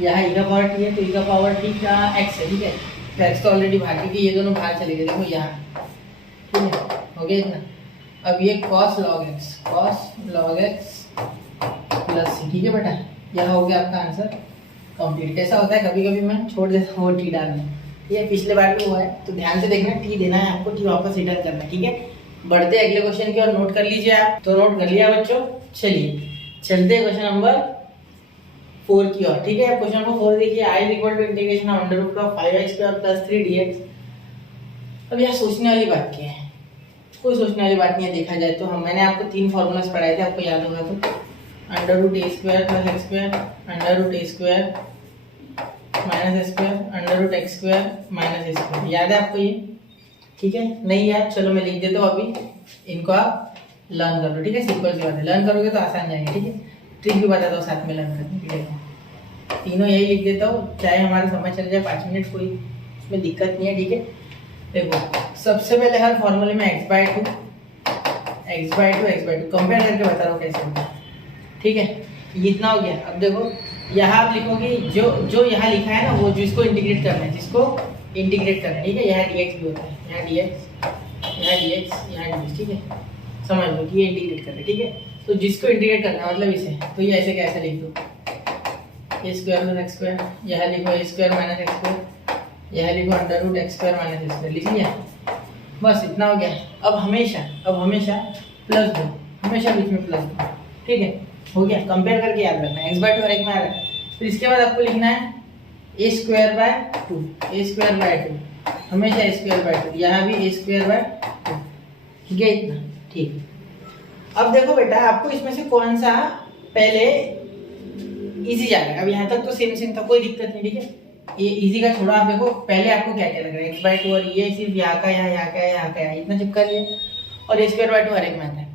यहाँ ई का पावर टी है, तो ई का पावर टी का एक्स है, ठीक है, तो एक्स तो ऑलरेडी बाहर, क्योंकि ये दोनों बाहर चले गए, देखो यहाँ, ठीक है, हो गया इतना। अब ये cos log x plus c, ठीक है बेटा, यह हो गया आपका आंसर कंप्लीट। कैसा होता है कभी कभी मैं छोड़ देता हूँ टी डालना, ये पिछले बार भी हुआ है, तो ध्यान से देखना, टी देना है आपको, टी वापस रिटर्न करना है, ठीक है। बढ़ते अगले क्वेश्चन की और नोट कर लीजिए आप, तो नोट कर लिया बच्चों, चलिए चलते हैं क्वेश्चन नंबर 4 की ओर, ठीक है। क्वेश्चन नंबर 4 देखिए, I is equal to integration of under root of 5x² plus 3 dx। अब यहाँ सोचने वाली बात क्या है, कोई सोचने वाली बात नहीं है, देखा जाए तो मैंने आपको 3 फॉर्मूलाज पढ़ाए थे, आपको याद होगा तो, under root a² plus x², under root a² minus a², under root x² minus a², याद है आपको ये, ठीक है। नहीं याद, चलो मैं लिख देता हूँ अभी, इनको आप लर्न कर लो, ठीक है, सिंपल सी बात है, लर्न करोगे तो आसान जाएंगे, ठीक है। ट्रिक भी बताता हूँ साथ में लर्न करने के लिए, तीनों यही लिख देता हूँ, चाहे हमारा समय चल जाए 5 मिनट, कोई उसमें दिक्कत नहीं है, ठीक है। देखो सबसे पहले हर फॉर्मूले में x/2 कंपेयर करके बता रहा हूँ कैसे होगा, ठीक है, ये इतना हो गया। अब देखो यहाँ आप लिखोगे जो यहाँ लिखा है ना, वो जिसको इंटीग्रेट करना है, ठीक है, यहाँ dx भी होता है, यहाँ dx, यहाँ dx, ठीक है, समझ लो कि ये इंटीग्रेट कर रहे, ठीक है। तो जिसको इंटीग्रेट करना है मतलब इसे, तो ये ऐसे कैसे लिख दो, a² प्लस x², यहाँ लिखो a² माइनस x², यहाँ लिखो under root x² minus a², लिख लिया, बस इतना हो गया। अब हमेशा प्लस दो, हमेशा बीच में प्लस दो, ठीक है, हो गया। कंपेयर करके याद रखना है, x/2 और एक में आ रहा है, फिर इसके बाद आपको लिखना है a²/2, हमेशा a²/2, यहाँ भी a²/2, ठीक है, इतना, ठीक। अब देखो बेटा, आपको इसमें से कौन सा पहले इजी जा रहा है, अब यहाँ तक तो सेम था, कोई दिक्कत नहीं, ठीक है। ये इजी का छोड़ो, आप देखो पहले आपको क्या क्या लग रहा है, x/2 और ये सिर्फ यहाँ का यहाँ का इतना चिपका लिया, और a²/2 हर एक में आता है।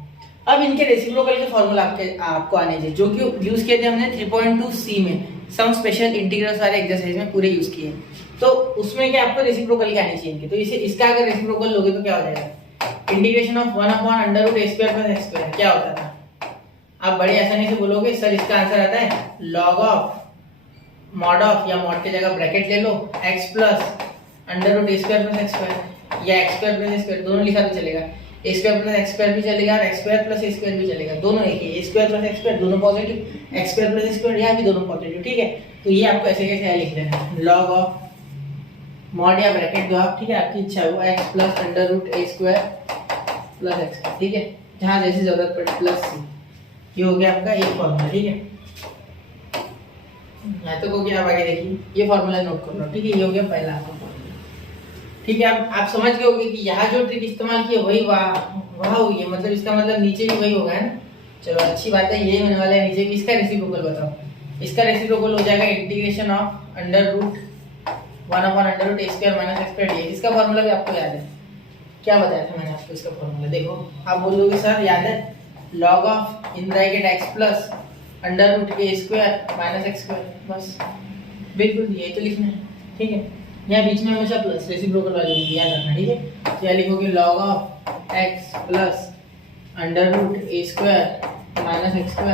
अब इनके रेसिप्रोकल के फॉर्मूला आपको आने चाहिए, जो कि यूज किए थे हमने 3.2c में, सम स्पेशल इंटीग्रल्स वाले एक्सरसाइज में पूरे यूज किए। तो उसमें क्या आपको रेसिप्रोकल के आने चाहिए, तो इसे इसका अगर रेसिप्रोकल लोगे तो क्या हो जाएगा, इंटीग्रेशन ऑफ 1/√a² + x² क्या होता था। आप बड़े आसानी से बोलोगे सर इसका आंसर आता है log ऑफ मॉड ऑफ, या मॉड की जगह ब्रैकेट ले लो, x + √a² + x² या x² + a², दोनों लिखा तो चलेगा, a² + x² भी चलेगा और x² + a² भी चलेगा, दोनों एक ही, a² + x² दोनों पॉजिटिव, x² + a² यहाँ भी दोनों पॉजिटिव, ठीक है। तो ये आपको ऐसे कैसे लिख लेना है, log ऑफ मॉड या ब्रैकेट दो आप, ठीक है, आपकी इच्छा है वो x + √a² + x, ठीक है, जहाँ जैसी जरूरत पड़े प्लस c, ये हो गया आपका एक फॉर्मूला, ठीक है। मैं तो को क्या आगे देखिए, ये फॉर्मूला नोट कर लो, ठीक है, ये हो गया पहला आपका फॉर्मूला, ठीक है। आप समझ गए होंगे कि यहाँ जो ट्रिक इस्तेमाल की है वही वहाँ हुई है, मतलब इसका मतलब नीचे भी वही होगा, है ना। चलो अच्छी बात है, यही होने वाला है नीचे भी। इसका रेसिप्रोकल बताओ, इसका रेसिप्रोकल हो जाएगा इंटीग्रेशन ऑफ √1/√a² - x², इसका फॉर्मूला भी आपको याद है, क्या बताया था मैंने आपको इसका फॉर्मूला, देखो आप बोल दोगे सर याद है, log of in bracket x + √a² - x², बस बिल्कुल यही तो लिखना है, ठीक है। यहाँ बीच में हमेशा प्लस रेसिप्रोकल वाली याद रखना, ठीक है। तो यहाँ लिखोगे log of x + √a² - x²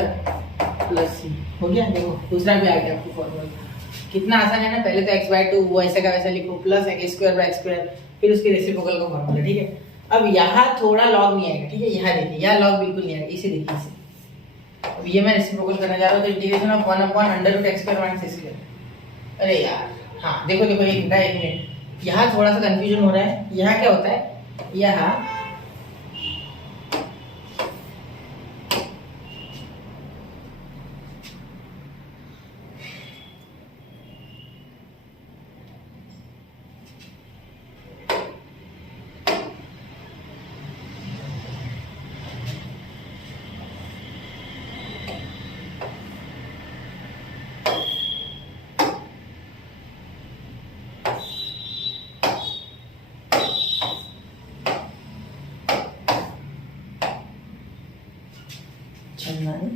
+ c, हो गया। देखो दूसरा भी आ गया आपको फॉर्मूला, कितना आसान है ना। पहले तो x/2 वो ऐसा का वैसा लिखो, प्लस a²/x², फिर उसके रेसिप्रोकल का फॉर्मूला, ठीक है। अब यहाँ थोड़ा लॉग नहीं आएगा, ठीक है, यहाँ देखिए, यहाँ लॉग बिल्कुल नहीं आएगा, इसे देखिए इसे। अब ये मैं रेसिप्रोकल करने जा रहा हूँ, तो इंटीग्रेशन ऑफ 1/√x² - x², अरे यार हाँ देखो देखो, एक मिनट, यहाँ थोड़ा सा कंफ्यूजन हो रहा है। यहाँ क्या होता है, यहाँ चलना है,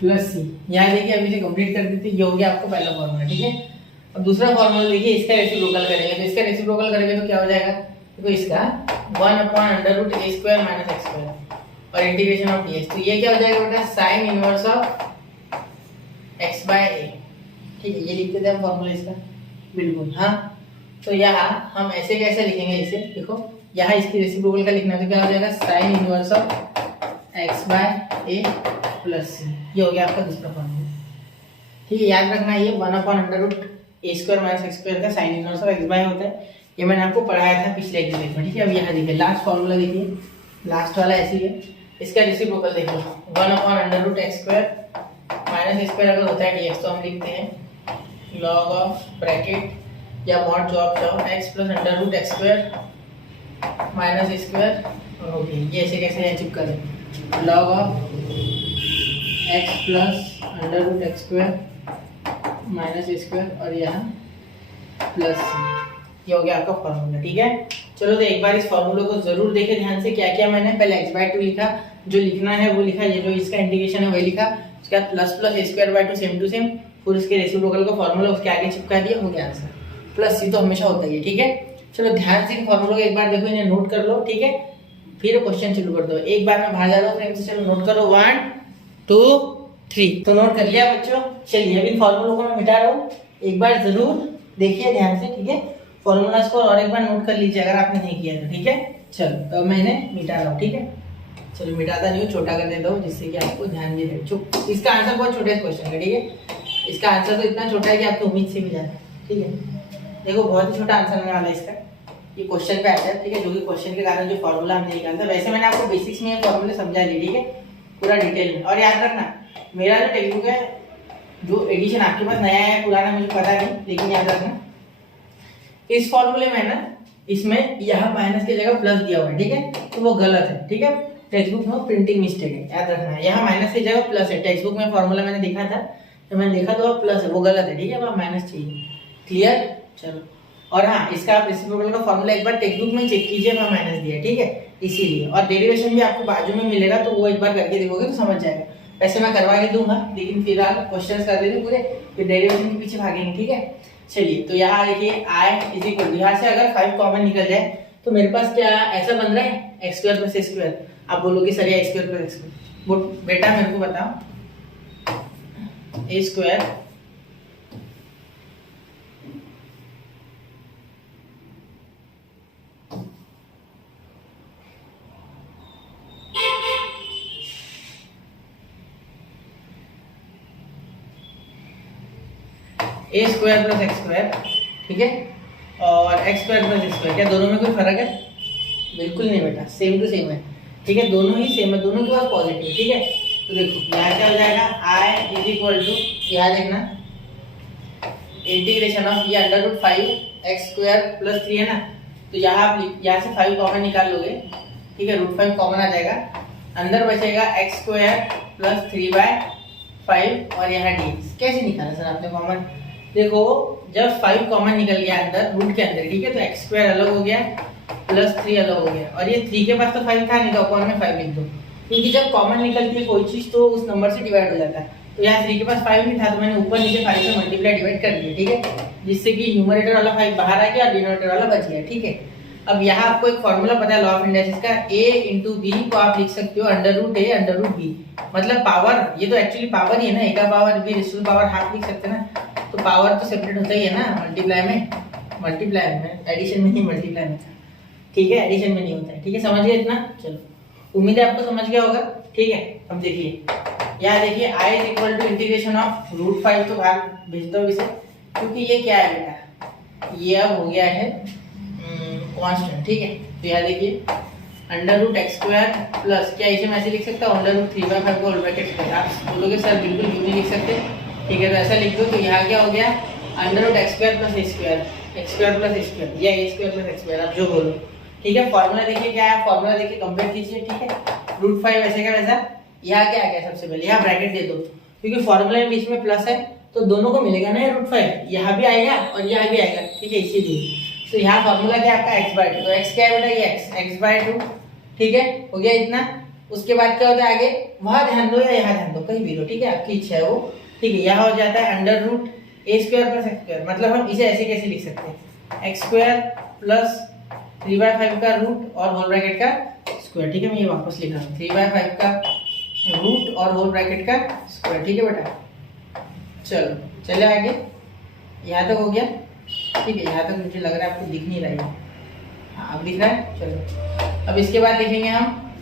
प्लस सी, यहाँ देखिए अभी से कंप्लीट कर देते, ये हो गया आपको पहला फॉर्मूला, ठीक है। अब दूसरा फॉर्मूला देखिए, इसका रेसिप्रोकल करेंगे, तो इसका रेसिप्रोकल करेंगे तो क्या हो जाएगा, देखो इसका 1/√a² - x² और इंटीग्रेशन ऑफ dx, तो ये क्या हो जाएगा बेटा, साइन इनवर्स ऑफ x/a, ठीक है, ये लिख देते हैं फॉर्मूला इसका, बिल्कुल हाँ। तो यहाँ हम ऐसे कैसे लिखेंगे इसे, देखो यहाँ इसकी रेसिप्रोकल का लिखना है, तो क्या हो जाएगा, sign inverse of x/a + c, ये हो गया आपका दूसरा फॉर्मूला, ठीक है। याद रखना ये 1/√a² - x² का साइन इनवर्स ऑफ x/a होता है, ये मैंने आपको पढ़ाया था पिछले एग्जाम में, ठीक है। अब यहाँ देखिए लास्ट फॉर्मूला, देखिए लास्ट वाला ऐसे ही है, इसका रेसिप्रोकल देखो 1/√x² - a² अगर होता है dx, तो हम लिखते हैं log ऑफ ब्रैकेट या मॉड जो आप चाहो, x + √x² - a², और हो गया। ये ऐसे कैसे है, चिपका दें, log of x + √x² - a² और यहाँ प्लस ये हो गया आपका फॉर्मूला, ठीक है। चलो तो एक बार इस फॉर्मूले को जरूर देखें ध्यान से, क्या क्या मैंने पहले x/2 लिखा, जो लिखना है वो लिखा, ये जो इसका इंटीग्रेशन है वही लिखा, उसके बाद plus a²/2 same to same, फिर उसके रेसिप्रोकल का फॉर्मूला उसके आगे चिपका दिया, हो गया आंसर। प्लस सी तो हमेशा होता ही है, ठीक है। चलो ध्यान से इन फॉर्मूलों को एक बार देखो, इन्हें नोट कर लो, ठीक है, फिर क्वेश्चन शुरू कर दो। एक बार मैं बाहर जा रहा हूँ फ्रेम से, चलो नोट करो 1 2 3, तो नोट कर लिया बच्चों। चलिए अभी फॉर्मूलों को मैं मिटा रहा हूँ, एक बार जरूर देखिए ध्यान से, ठीक है। फॉर्मूलाज को और एक बार नोट कर लीजिए अगर आपने नहीं किया तो, ठीक है। चलो तो मैं इन्हें मिटा रहा हूँ, ठीक है। चलो मिटाता नहीं हूँ, छोटा कर देता हूँ जिससे कि आपको ध्यान भी रहे। इसका आंसर बहुत छोटे क्वेश्चन का, ठीक है। इसका आंसर तो इतना छोटा है कि आपको उम्मीद से भी ज्यादा, ठीक है। देखो बहुत ही छोटा आंसर आने वाला है इसका, ये क्वेश्चन पे आता है, ठीक है, जो कि क्वेश्चन के कारण जो फॉर्मूला हमने निकाला था। वैसे मैंने आपको बेसिक्स में ये फॉर्मूले समझा दिए, ठीक है, पूरा डिटेल में। और याद रखना मेरा जो टेक्स्ट बुक है, जो एडिशन आपके पास नया है पुराना मुझे पता नहीं, लेकिन याद रखना इस फॉर्मूले में ना, इसमें यहाँ माइनस की जगह प्लस दिया हुआ है, ठीक है, तो वो गलत है, ठीक है। टेक्स्ट बुक में प्रिंटिंग मिस्टेक है, याद रखना। यहाँ माइनस की जगह प्लस है, टेक्स्ट बुक में फॉर्मूला मैंने देखा था तो मैंने देखा तो अब प्लस है, वो गलत है, ठीक है, अब माइनस चाहिए। क्लियर? चलो। और हाँ, इसका आप रेसिप्रोकल का फॉर्मूला एक बार टेक्स्ट बुक में चेक कीजिए, मैं माइनस दिया, ठीक है, इसीलिए। और डेरिवेशन भी आपको बाजू में मिलेगा, तो वो एक बार करके देखोगे तो समझ जाएगा। वैसे मैं करवा के दूंगा, लेकिन फिलहाल क्वेश्चंस कर देते पूरे, फिर डेरिवेशन के पीछे भागेंगे, ठीक है। चलिए, तो यहाँ देखिए आई इज इक्वल टू, यहाँ से अगर 5 कॉमन निकल जाए तो मेरे पास क्या ऐसा बन रहा है, x square plus a square. आप बोलोगे सर ये x square plus x square, वो बेटा मेरे को बताओ, ए square a square plus x square, ठीक है, और x square plus x square, क्या दोनों में कोई फर्क है? बिल्कुल नहीं बेटा, सेम टू सेम है, ठीक है, दोनों ही सेम है, दोनों के पास पॉजिटिव, ठीक है। तो देखो यहाँ क्या हो जाएगा, आई इज इक्वल टू, यहाँ देखना इंटीग्रेशन ऑफ ये under root 5 x square plus 3 है ना, तो यहाँ आप यहाँ से 5 कॉमन निकाल लोगे, ठीक है, रूट 5 कॉमन आ जाएगा, अंदर बचेगा एक्स स्क्वायर प्लस 3/5 और यहाँ डी। कैसे निकाला सर आपने कॉमन? देखो जब 5 कॉमन निकल गया अंदर रूट के अंदर, ठीक है, तो एक्स स्क्वायर अलग हो गया प्लस 3 अलग हो गया, और ये 3 के पास तो 5 था नहीं, तो अपॉन में 5 लिख दो, क्योंकि जब कॉमन निकलती है कोई चीज तो उस नंबर से डिवाइड हो जाता है। तो यहाँ 3 के पास 5 नहीं था, तो मैंने ऊपर नीचे 5 से मल्टीप्लाई डिवाइड कर दिया, ठीक है, जिससे कि न्यूमरेटर वाला 5 बाहर आ गया और डिनोमिनेटर वाला बच गया, ठीक है। अब यहाँ आपको एक फॉर्मूला पता है लॉ ऑफ इंडाइसिस का, a इंटू बी को आप लिख सकते हो under root A under root B, मतलब पावर, ये तो एक्चुअली पावर ही है ना, ए का power B rational power half लिख सकते हैं ना, तो पावर तो सेपरेट होता ही है ना, मल्टीप्लाई में, एडिशन में नहीं मल्टीप्लाई में, ठीक है, एडिशन में नहीं होता है, ठीक है, समझ गए इतना? चलो, उम्मीद है आपको समझ गया होगा, ठीक है। अब देखिए यहाँ देखिए I is equal to integration of root 5, तो बाहर भेज दो इसे, क्योंकि ये क्या है बेटा, ये अब हो गया है कांस्टेंट, ठीक है। तो यहाँ देखिए under root x square plus, क्या इसे मैं ऐसे लिख सकता हूँ, अंडर रूट 3/5 को होल ब्रैकेट स्क्वायर। आप बोलोगे सर बिल्कुल क्यों नहीं लिख सकते, ठीक है, तो ऐसा लिख दो। तो यहाँ क्या हो गया, under root x square plus a square, x square plus a square, या a square plus x square, आप जो बोलो, ठीक है। फॉर्मूला देखिए क्या है, फॉर्मूला देखिए कंपेयर कीजिए, ठीक है। रूट 5 ऐसे का वैसा, यहाँ क्या आ गया, सबसे पहले यहाँ ब्रैकेट दे दो, क्योंकि फॉर्मूला में बीच में प्लस है, तो दोनों को मिलेगा ना रूट 5, यहाँ भी आएगा और यहाँ भी आएगा, ठीक है, इसीलिए। तो यहाँ फॉर्मूला क्या आपका x/2, तो x क्या है बेटा, ये x/2, ठीक है, हो गया इतना। उसके बाद क्या होता है आगे, वहां ध्यान दो या यहाँ ध्यान दो, कहीं भी दो, ठीक है, आपकी इच्छा है वो, ठीक है। यहाँ हो जाता है under root A square plus x square, मतलब हम इसे ऐसे कैसे लिख सकते हैं, एक्स स्क्वायर प्लस 3/5 का रूट और होल ब्रैकेट का स्क्वायर, ठीक है, मैं ये वापस लिख रहा हूँ, 3/5 का रूट और होल ब्रैकेट का स्क्वायर, ठीक है बेटा। चलो चले आगे, यहाँ तक हो गया, ठीक है, यहाँ तक मुझे लग रहा है आपको दिख नहीं रहा है, हाँ अब दिख रहा है। चलो अब इसके बाद लिखेंगे हम,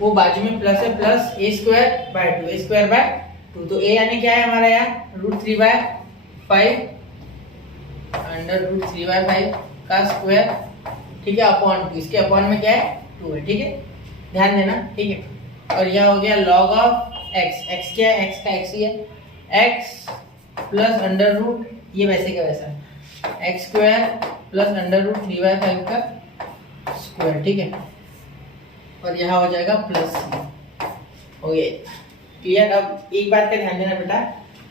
वो बाजू में प्लस है, plus a square by 2, A square by 2, तो ए यानी क्या है हमारा यहाँ रूट 3/5 अंडर रूट 3/5 का स्क्वायर, ठीक है, अपॉन 2, इसके अपॉन में क्या है 2 है, ठीक है, ध्यान देना, ठीक है। और यह हो गया लॉग ऑफ एक्स, एक्स क्या है, एक्स का एक्स ही है, एक्स प्लस अंडर रूट, ये वैसे का वैसा x square plus under root 3/5 का स्क्वायर, ठीक है, और यहाँ हो जाएगा प्लस, हो गया क्लियर। अब एक बात का ध्यान देना बेटा,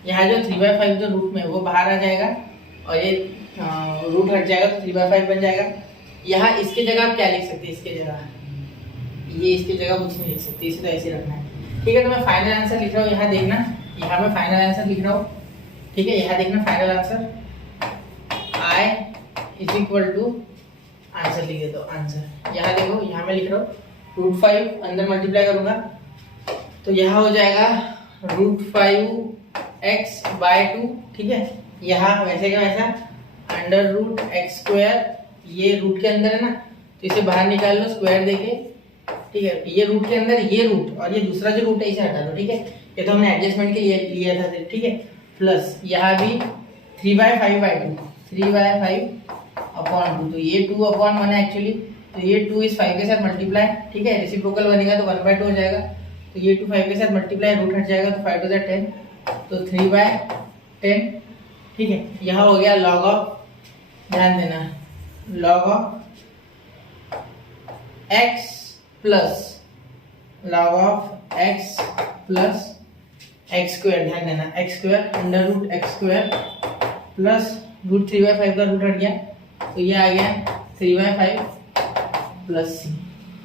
यहाँ जो 3/5 जो रूट में वो बाहर आ जाएगा और ये रूट हट जाएगा तो 3/5 बन जाएगा। यहाँ इसके जगह आप क्या लिख सकते हैं, इसके जगह ये, इसके जगह कुछ नहीं लिख सकते, इसे तो ऐसे रखना है, ठीक है। तो मैं फाइनल आंसर लिख रहा हूँ, यहाँ देखना, यहाँ मैं फाइनल आंसर लिख रहा हूँ, ठीक है, यहाँ देखना final answer, I is equal to, answer लिख देता हूँ, आंसर यहाँ देखो, यहाँ मैं लिख रहा हूँ रूट 5 अंदर मल्टीप्लाई करूंगा तो यहाँ हो जाएगा रूट 5x/2, ठीक है, यहाँ वैसे का वैसा अंडर रूट एक्स स्क्वायर, ये रूट के अंदर है ना, तो इसे बाहर निकाल लो स्क्वायर देके, ठीक है, ये रूट के अंदर ये रूट और ये दूसरा जो रूट है इसे हटा दो, ठीक है, ये तो हमने एडजस्टमेंट के लिए लिया था, ठीक है, प्लस यहाँ भी 3/5/2, 3/5/2, तो ये 2/1 है एक्चुअली, तो ये 2 इस 5 के साथ मल्टीप्लाई, ठीक है, रेसिप्रोकल बनेगा तो 1/2 हो जाएगा, तो ये 2 5 के साथ मल्टीप्लाई, रूट हट जाएगा तो 5 2 10, तो 3/10, ठीक है। यहाँ हो गया लॉग ऑफ, ध्यान देना, log of x plus log of x plus x square, ध्यान देना x square under root x square plus root 3/5 का रूट हट गया तो ये आ गया 3/5 प्लस सी।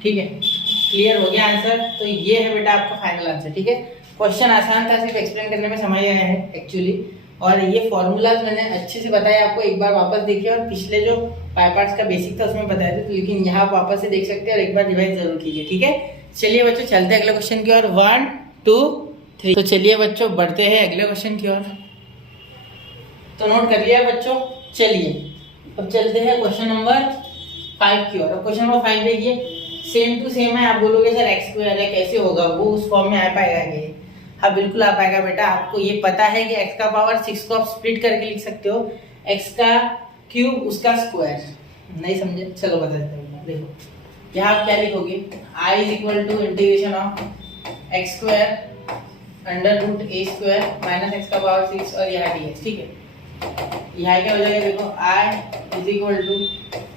ठीक है, क्लियर हो गया आंसर। तो ये है बेटा आपका फाइनल आंसर। ठीक है, क्वेश्चन आसान था, सिर्फ एक्सप्लेन करने में समझ आया है एक्चुअली। और ये फॉर्मूलाज मैंने अच्छे से बताया आपको, एक बार वापस देखिए। और पिछले जो पाई पार्ट्स का बेसिक था उसमें बताया था, लेकिन यहाँ आप वापस से देख सकते हैं और एक बार रिवाइज जरूर कीजिए। ठीक है, चलिए बच्चों चलते हैं अगले क्वेश्चन की ओर। 1 2 3। तो चलिए बच्चों बढ़ते हैं अगले क्वेश्चन की ओर। तो नोट कर लिया बच्चों। चलिए अब चलते हैं क्वेश्चन नंबर 5 की ओर। क्वेश्चन नंबर 5 देखिए, सेम टू सेम है। आप बोलोगे सर एक्स स्क्वायर है कैसे होगा, वो उस फॉर्म में आ पाएगा क्या? हाँ बिल्कुल आ पाएगा बेटा। आपको ये पता है कि x का पावर 6 को आप स्प्लिट करके लिख सकते हो, x का क्यूब उसका स्क्वायर। नहीं समझे? चलो बता देता हूँ। देखो यहाँ आप क्या लिखोगे, i is equal to integration of x square under root A square minus x का पावर 6 और यहाँ dx। ठीक है, यहाँ क्या हो जाएगा देखो, i is equal to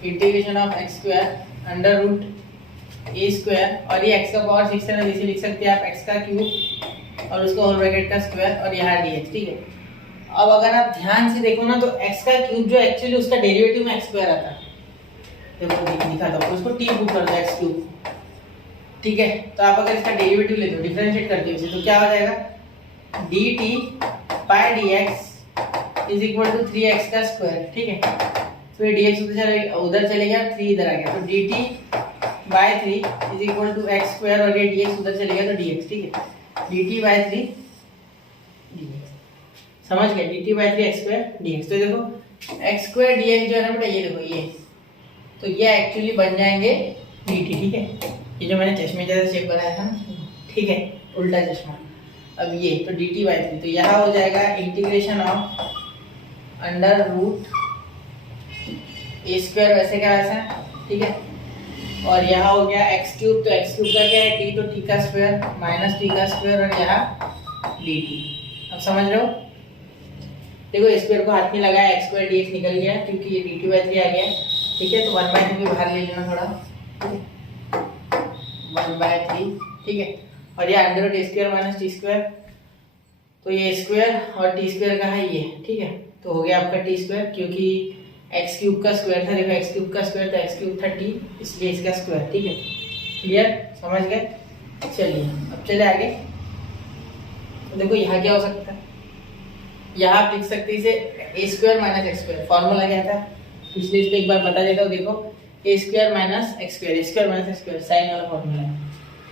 integration of x square under root A square और ये x का पावर 6 है ना, जैसे लिख सकते हैं आप x का क्यूब और उसको होल ब्रैकेट का स्क्वायर और यहाँ dx। ठीक है, अब अगर आप ध्यान से देखो ना तो x का क्यूब जो एक्चुअली उसका डेरिवेटिव में x स्क्वायर आता है। देखो दिखाता हूँ, उसको t पुट कर दो x क्यूब। ठीक है, तो आप अगर इसका डेरिवेटिव लेते हो, डिफरेंशिएट करते हो तो क्या हो जाएगा, dt by dx is equal to 3x का स्क्वायर। ठीक है, तो ये dx उधर चले गया, 3 इधर आ गया, तो dt by 3 is equal to x square और ये dx उधर चले गया तो dx। ठीक है, dt बाय 3 dx, समझ गए, dt by 3 x square dx। तो देखो एक्स स्क्वायर dx जो है ना बेटा, ये देखो ये, तो ये एक्चुअली बन जाएंगे dt। ठीक है, ये जो मैंने चश्मे जैसा शेप बनाया था ना, ठीक है, उल्टा चश्मा। अब ये तो dt बाय 3, तो यहाँ हो जाएगा integration of under root A square वैसे का वैसा। ठीक है, और यहाँ हो गया एक्स क्यूब, तो एक्स क्यूब का क्या है t, तो t का स्क्वायर माइनस t का स्क्वायर और यहाँ dt। अब समझ रहे हो? देखो स्क्वायर को हाथ में लगाया, एक्स स्क्वायर dx निकल गया क्योंकि ये dt बाय 3 आ गया। ठीक है, तो 1/3 भी बाहर ले लेना थोड़ा, 1/3। ठीक है, और ये under root A square minus T square, तो ये स्क्वायर और टी स्क्वायर का है ये। ठीक है, तो हो गया आपका टी स्क्वायर, क्योंकि एक्स क्यूब का स्क्वायर था, देखो एक्स क्यूब का स्क्वायर था, एक्स क्यूब था टी, इसलिए इसका स्क्वायर। ठीक है, क्लियर, समझ गए? चलिए अब चले आगे। तो देखो यहाँ क्या हो सकता है, यहाँ आप लिख सकते हैं इसे a square minus x square, formula क्या था पिछले, इस पे एक बार बता देता हूँ। देखो a square minus x square, a square minus x square sine वाला फॉर्मूला है।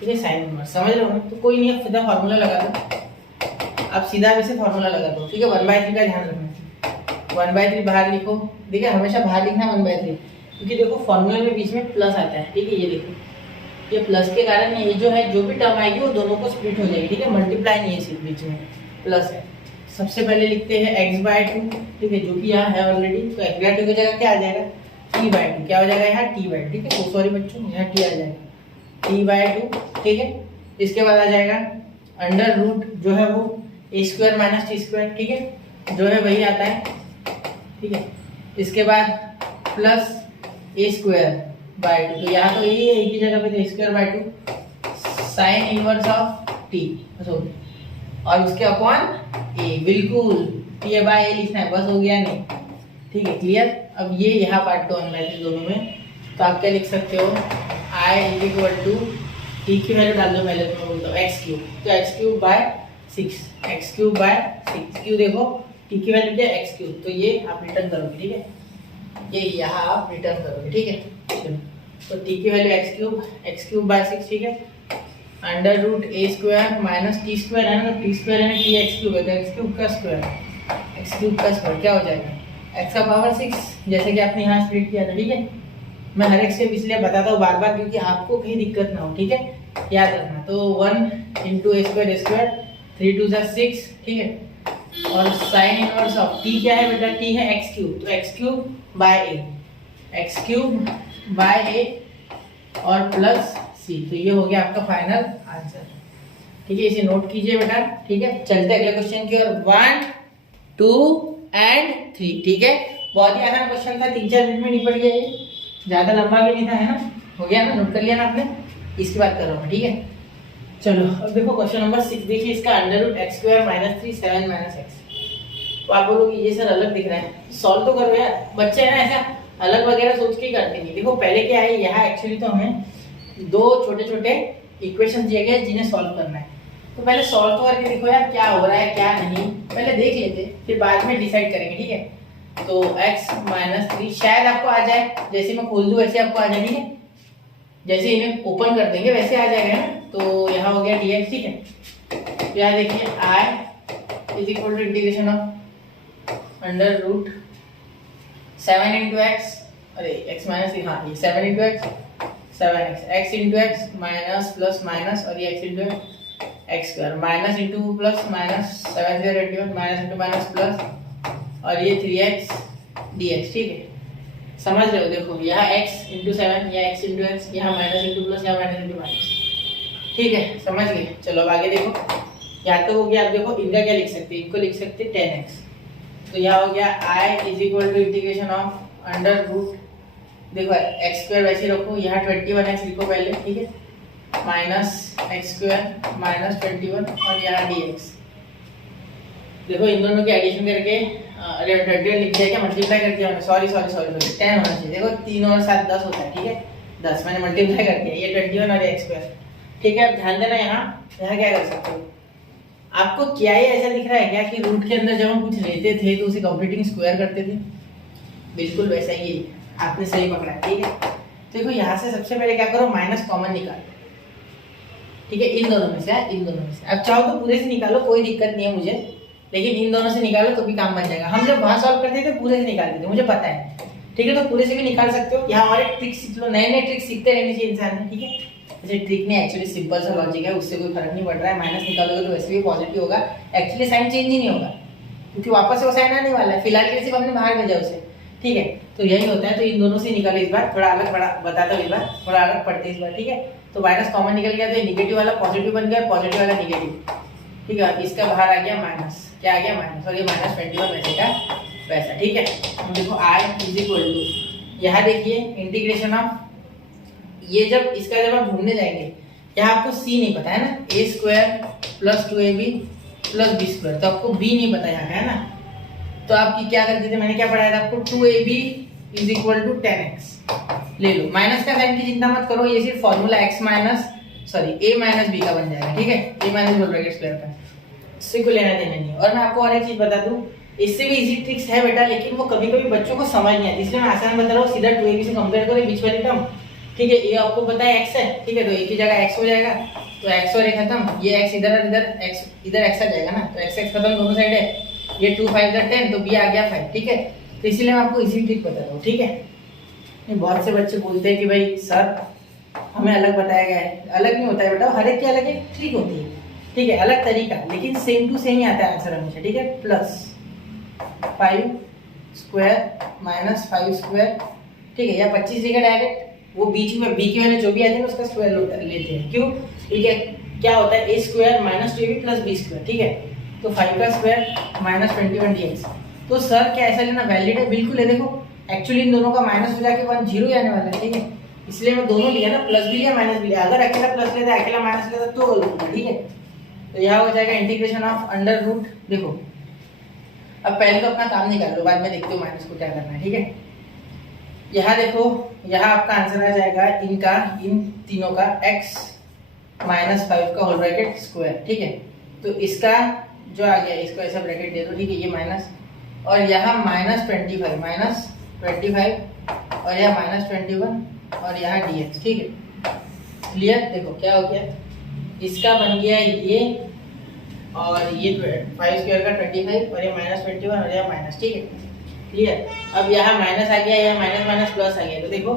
ठीक है, साइन इनवर्स, समझ रहे हो ना? तो कोई नहीं, आप सीधा फॉर्मूला लगा दो, आप सीधा वैसे फॉर्मूला लगा दो। ठीक है, 1/3 का ध्यान रखना, 1/3 बाहर लिखो। देखिए हमेशा बाहर लिखना 1/3, क्योंकि देखो फॉर्मूला में बीच में प्लस आता है। ठीक है, ये देखो ये प्लस के कारण ये जो है, जो भी टर्म आएगी वो दोनों को स्प्लिट हो जाएगी। ठीक है, मल्टीप्लाई नहीं है, सिर्फ बीच में प्लस है। सबसे पहले लिखते हैं x/2। ठीक है, जो कि यहाँ है ऑलरेडी, तो x/2 की जगह क्या आ जाएगा, t/2। क्या हो जाएगा यहाँ t/2। ठीक है, सॉरी बच्चों, यहाँ t आ जाएगा, t/2। ठीक है, इसके बाद आ जाएगा अंडर रूट जो है वो ए स्क्वायर माइनस टी स्क्वायर। ठीक है, जो है वही आता है। ठीक है, इसके बाद प्लस ए स्क्वायर बाय 2, तो यहाँ तो यही है, एक ही जगह पे तो a square by 2 sine inverse of t, और उसके अपॉन ए, बिल्कुल टी बाय ए लिखना है, बस हो गया नहीं। ठीक है, क्लियर। अब ये यहाँ पार्ट 2 है दोनों में, तो आप क्या लिख सकते हो, आई इज इक्वल टू टी की वैल्यू डाल दो पहले, तो मैं बोलता हूँ एक्स क्यूब, तो x cube bye 6, x cube bye 6, क्यों देखो टी की वैल्यू क्या है एक्स क्यूब, तो ये आप रिटर्न करोगे। ठीक है, ये यहाँ आप रिटर्न करोगे। ठीक है, चलो, तो टी की वैल्यू एक्स क्यूब बाय 6। ठीक है, under root A square minus T square है ना, तो टी स्क्वायर है ना, टी एक्स क्यूब है, तो एक्स क्यूब का स्क्वायर, एक्स क्यूब का स्क्वायर क्या हो जाएगा, एक्स का पावर 6, जैसे कि आपने यहाँ स्प्लिट किया था। ठीक है, मैं हर एक स्टेप इसलिए बताता हूँ बार बार, क्योंकि आपको कहीं दिक्कत ना हो। ठीक है, याद रखना। तो 1 इंटू ए स्क्वायर, 3 2 6। ठीक है, और साइन इनवर्स ऑफ टी क्या है बेटा, टी है एक्स क्यूब, तो x cube by a, x cube by a और प्लस सी, तो ये हो गया आपका फाइनल आंसर। ठीक है, इसे नोट कीजिए बेटा। ठीक है, चलते अगले क्वेश्चन की ओर, 1 2 and 3। ठीक है, बहुत ही आसान क्वेश्चन था, 3-4 मिनट में निपट गया, ये ज्यादा लंबा भी नहीं था, है ना? हो गया ना, नोट कर लिया ना आपने? इसकी बात कर रहा हूँ। ठीक है, चलो अब देखो क्वेश्चन नंबर 6 देखिए, इसका under root x square minus 3 7 minus x. तो आप बोलोगे ये सर अलग दिख रहा है, सॉल्व तो करो यार। बच्चे है ना ऐसा अलग वगैरह सोच के करते नहीं। देखो पहले क्या है, यहाँ एक्चुअली तो हमें दो छोटे छोटे इक्वेशन दिए गए जिन्हें सॉल्व करना है। तो पहले सॉल्व तो करके देखो यार क्या हो रहा है क्या नहीं, पहले देख लेते फिर बाद में डिसाइड करेंगे, ठीक है। तो x माइनस 3 शायद आपको आ जाए, जैसे मैं खोल दूं वैसे आपको आ जाए, ठीक है। जैसे इन्हें ओपन कर देंगे वैसे आ जाएगा ना। तो यहाँ हो गया dx, ठीक है। तो यहाँ देखिए i is equal to integration of under root 7 into x, अरे x माइनस, हाँ ये 7 into x 7x, x into x minus plus minus, और ये x into x square minus into plus minus 7 0 21 minus into minus plus, और ये 3x dx, ठीक है। समझ रहे हो, देखो यहाँ x इंटू 7, यहाँ x इंटू एक्स, यहाँ माइनस इंटू प्लस, यहाँ माइनस इंटू माइनस, ठीक है। समझ गए। चलो अब आगे देखो, या तो हो गया, आप देखो इनका क्या लिख सकते हैं, इनको लिख सकते हैं 10x। तो यहाँ हो गया i is equal to integration of under root, देखो एक्स स्क्वायर वैसे रखो, यहाँ 21x लिखो पहले, ठीक है, माइनस एक्स स्क्वायर माइनस 21 और यहाँ dx। देखो इन दोनों के एडिशन करके, अरे 21 लिख दिया क्या, मल्टीप्लाई कर दिया, सॉरी 10 होना चाहिए। देखो 3 और 7 10 होता है, ठीक है, 10 मैंने मल्टीप्लाई कर दिया, ये 21 और एक्स स्क्वायर, ठीक है। अब ध्यान देना, यहाँ क्या कर सकते हो, आपको क्या ये ऐसा दिख रहा है क्या कि रूट के अंदर जब हम कुछ लेते थे तो उसे कंप्लीटिंग स्क्वायर करते थे, बिल्कुल वैसा ही आपने सही पकड़ा है, ठीक है। देखो यहाँ से सबसे पहले क्या करो, माइनस कॉमन निकालो, ठीक है, इन दोनों में से, इन दोनों में से। अब चाहो तो पूरे से निकालो, कोई दिक्कत नहीं है मुझे, लेकिन इन दोनों से निकालो तो भी काम बन जाएगा। हम जब वहां सॉल्व करते थे पूरे से निकालते थे, मुझे पता है, ठीक है। तो पूरे से भी निकाल सकते हो, यहाँ और एक ट्रिक सीख लो, नए ट्रिक सीखते रहने चाहिए इंसान ने, ठीक है। जैसे ट्रिक नहीं, एक्चुअली सिंपल सा लॉजिक है, उससे कोई फर्क नहीं पड़ रहा है। माइनस निकालोगे तो वैसे भी पॉजिटिव होगा, एक्चुअली साइन चेंज ही नहीं होगा, क्योंकि वापस से वो साइन आने वाला है, फिलहाल के लिए सिर्फ हमने बाहर भेजा उसे, ठीक है। तो यही होता है, तो इन दोनों से निकालो इस बार, थोड़ा अलग बताता हूँ इस बार, थोड़ा अलग पढ़ते इस बार, ठीक है। तो माइनस कॉमन निकल गया, तो निगेटिव वाला पॉजिटिव बन गया, पॉजिटिव वाला निगेटिव, ठीक है। इसका बाहर आ गया माइनस, क्या आ गया माइनस, और ये माइनस 21 वैसे का वैसा, ठीक है। तो देखो i इज इक्वल टू, यहाँ देखिए इंटीग्रेशन ऑफ, ये जब इसका जब आप ढूंढने जाएंगे, यहाँ आपको c नहीं पता है ना, a square plus 2ab plus b square, तो आपको b नहीं पता यहाँ का, है ना। तो आप क्या करते थे, मैंने क्या पढ़ाया था आपको, 2ab is equal to 10x ले लो। माइनस का साइन की चिंता मत करो, ये सिर्फ formula x minus a minus b का बन जाएगा, ठीक है, a minus whole bracket square का, इससे कोई लेना देना नहीं। और मैं आपको और एक चीज बता दूं, इससे भी इजी ट्रिक्स है बेटा, लेकिन वो कभी कभी बच्चों को समझ नहीं आती, इसलिए मैं आसान बता रहा हूँ। सीधा 2ab से कंपेयर करो बीच वाली टर्म, ठीक है, ये आपको पता है x है, ठीक है, तो एक की जगह x हो जाएगा, तो x और a खत्म, ये x इधर और इधर x आ जाएगा ना, तो x खत्म दोनों साइड है, ये 2 5 10, तो b आ गया 5, ठीक है। तो इसीलिए मैं आपको इजी ट्रिक बता रहा हूँ, ठीक है। बहुत से बच्चे बोलते हैं कि भाई सर हमें अलग बताया गया है, अलग नहीं होता है बेटा, हर एक की अलग एक ट्रिक होती है, ठीक है, अलग तरीका, लेकिन सेम टू सेम ही आता है आंसर हमेशा, ठीक है। प्लस 5 स्क्वायर माइनस 5 स्क्वायर, ठीक है, या 25 लिखा डायरेक्ट, वो बीच में b की वैल्यू जो भी आती है ना उसका स्क्वायर लेते हैं, क्यों, ठीक है। क्या होता है a square minus 2ab plus b square, ठीक है, तो 5 का स्क्वायर माइनस 21 dx। तो सर क्या ऐसा लेना वैलिड है, बिल्कुल है। देखो एक्चुअली इन दोनों का माइनस हो जाके 1 0 आने वाला है, ठीक है, इसलिए मैं दोनों लिया ना, प्लस भी लिया माइनस भी लिया। अगर अकेला प्लस लेता अकेला माइनस लेता तो बोलूंगा, ठीक है। तो यहाँ हो जाएगा इंटीग्रेशन ऑफ अंडर रूट, देखो अब पहले तो अपना काम निकाल लो, बाद में देखते हो माइनस को क्या करना है, ठीक है। यहाँ देखो, यहाँ आपका आंसर आ जाएगा इनका, इन तीनों का x माइनस 5 का होल ब्रैकेट स्क्वायर, ठीक है। तो इसका जो आ गया, इसको ऐसा ब्रैकेट दे दो, ठीक है, ये माइनस, और यहाँ माइनस 25 और यहाँ माइनस 21 और यहाँ dx, ठीक है, क्लियर। देखो क्या हो गया, इसका बन गया ये, और ये 5 स्क्वायर का 25 और ये माइनस 21 और यहाँ माइनस, ठीक है, क्लियर। अब यहाँ माइनस आ गया, यहाँ माइनस माइनस प्लस आ गया, तो देखो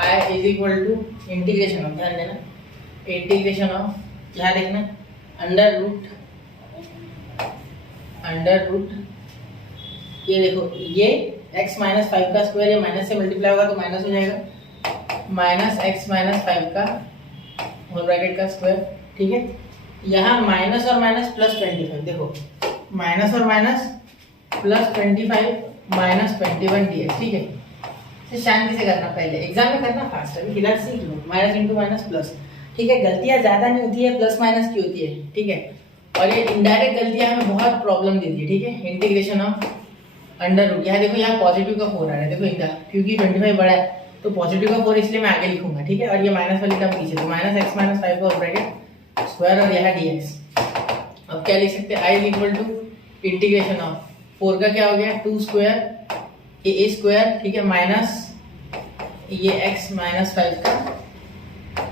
i is equal to integration of, ध्यान देना, इंटीग्रेशन ऑफ, यहाँ देखना अंडर रूट, ये देखो ये x माइनस 5 का स्क्वायर, ये माइनस से मल्टीप्लाई होगा तो माइनस हो जाएगा, माइनस x माइनस 5 का होल ब्रैकेट का स्क्वायर, ठीक है। यहाँ माइनस और माइनस प्लस 25, देखो माइनस और माइनस प्लस 25 माइनस 21 dx, ठीक है। इसे शांति से करना, पहले एग्जाम में करना फास्ट, अभी फिलहाल सीख लो, माइनस इंटू माइनस प्लस, ठीक है, गलतियां ज्यादा नहीं होती है, प्लस माइनस की होती है, ठीक है। और ये इनडायरेक्ट गलतियां हमें बहुत प्रॉब्लम देती है, ठीक है। इंटीग्रेशन ऑफ अंडर रूट, यहाँ देखो यहाँ पॉजिटिव का 4 आ रहा है, देखो इनका क्योंकि 25 बड़ा है तो पॉजिटिव का 4 इसलिए मैं आगे लिखूंगा, ठीक है। और ये माइनस वाली टर्म पीछे, तो माइनस एक्स माइनस 5 का ब्रैकेट स्क्वायर और यहाँ dx। अब क्या लिख सकते हैं, I is equal to integration of 4 का क्या हो गया 2 स्क्वायर ए स्क्वायर, ठीक है, माइनस ये x माइनस 5 का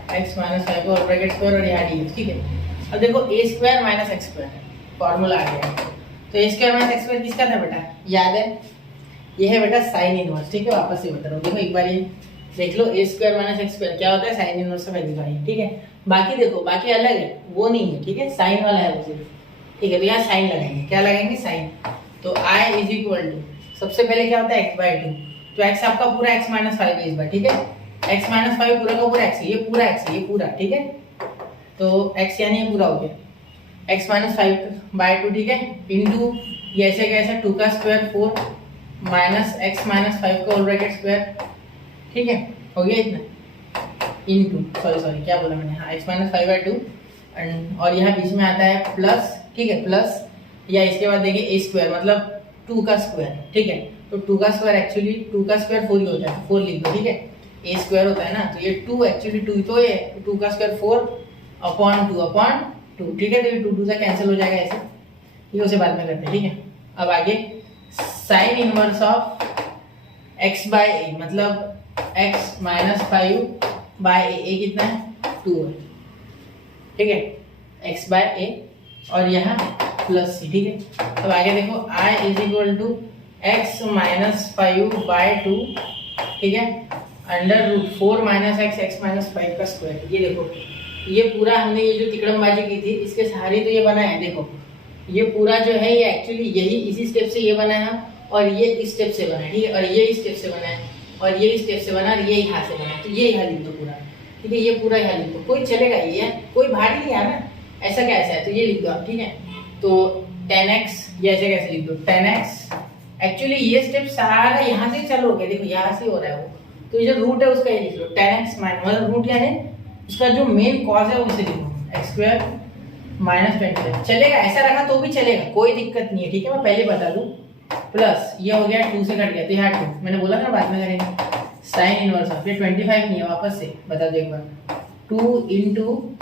और ब्रैकेट स्क्वायर और यहाँ dx, ठीक है। अब देखो a square minus x square formula आ गया, तो a square minus x square किसका था बेटा, याद है, ये है बेटा साइन इनवर्स, ठीक है। वापस से बता रहा हूँ, देखो एक बार ये देख लो, a square minus x square क्या होता है, sign inverse of x by, ठीक है। बाकी देखो, बाकी अलग है, वो नहीं है, ठीक है, साइन वाला है वो सिर्फ, ठीक है। तो यहाँ साइन लगाएंगे, क्या लगाएंगे, साइन। तो i इज इक्वल टू, सबसे पहले क्या होता है x बाई 2, तो x आपका पूरा x माइनस 5 है इस बार, ठीक है। x माइनस 5 पूरा का पूरा x है, ये पूरा x है, ये पूरा, ठीक है। तो x यानी ये पूरा हो गया x माइनस 5 बाई 2, ठीक है, इंटू ये ऐसे कैसे 2 का स्क्वायर 4 माइनस x माइनस 5 का होल ब्रैकेट स्क्वायर, ठीक है, हो गया इतना, इंटू सॉरी क्या बोला मैंने, हाँ x माइनस 5 बाई 2 और यहाँ बीच में आता है प्लस, ठीक है, प्लस या इसके बाद देखिए a स्क्वायर मतलब 2 का स्क्वायर, ठीक है। तो 2 का स्क्वायर एक्चुअली 2 का स्क्वायर 4 ही होता है, 4 लिख दो, ठीक है। a स्क्वायर होता है ना, तो ये 2 एक्चुअली 2 तो ये 2 का स्क्वायर 4 अपॉन 2, ठीक है। तो ये 2 से कैंसिल हो जाएगा ऐसे, ये उसे बाद में करते हैं, ठीक है। अब आगे sine inverse of x by a मतलब x माइनस 5 बाई ए कितना है 2 है, ठीक है, x बाई ए और यहाँ प्लस सी, ठीक है। अब आगे देखो i is equal to x minus 5 by 2, ठीक है, under root 4 minus x minus 5 का स्क्वायर। ये देखो, ये पूरा हमने ये जो तिकड़मबाजी की थी इसके सहारे तो ये बना है, देखो ये पूरा जो है ये एक्चुअली यही इसी स्टेप से ये बना है और ये इस स्टेप से बना है, ठीक है, और ये इस स्टेप से बना है और ये इस स्टेप से बना और ये यहाँ से बना है, तो ये यहाँ लिख दो पूरा, ठीक है, ये पूरा यहाँ लिख दो, कोई चलेगा, ये कोई भारी नहीं है ना, ऐसा कैसा है, तो ये लिख दो आप, ठीक है। तो 10x ये ऐसे कैसे लिख दो, 10x एक्चुअली ये स्टेप सारा यहाँ से चालू हो गया, देखो यहाँ से हो रहा है वो, तो ये जो रूट है उसका ये लिख लो 10x माइनस, मतलब रूट यानी उसका जो मेन कॉज है उसे लिखो एक्स स्क्वायर माइनस 25, चलेगा, ऐसा रखा तो भी चलेगा, कोई दिक्कत नहीं है, ठीक है। मैं पहले बता दूं, प्लस ये हो गया 2 से कट गया तो यहाँ 2, मैंने बोला ना बाद में करेंगे, साइन इनवर्स ऑफ ये 25 नहीं है, वापस से बता दो एक बार, 2 into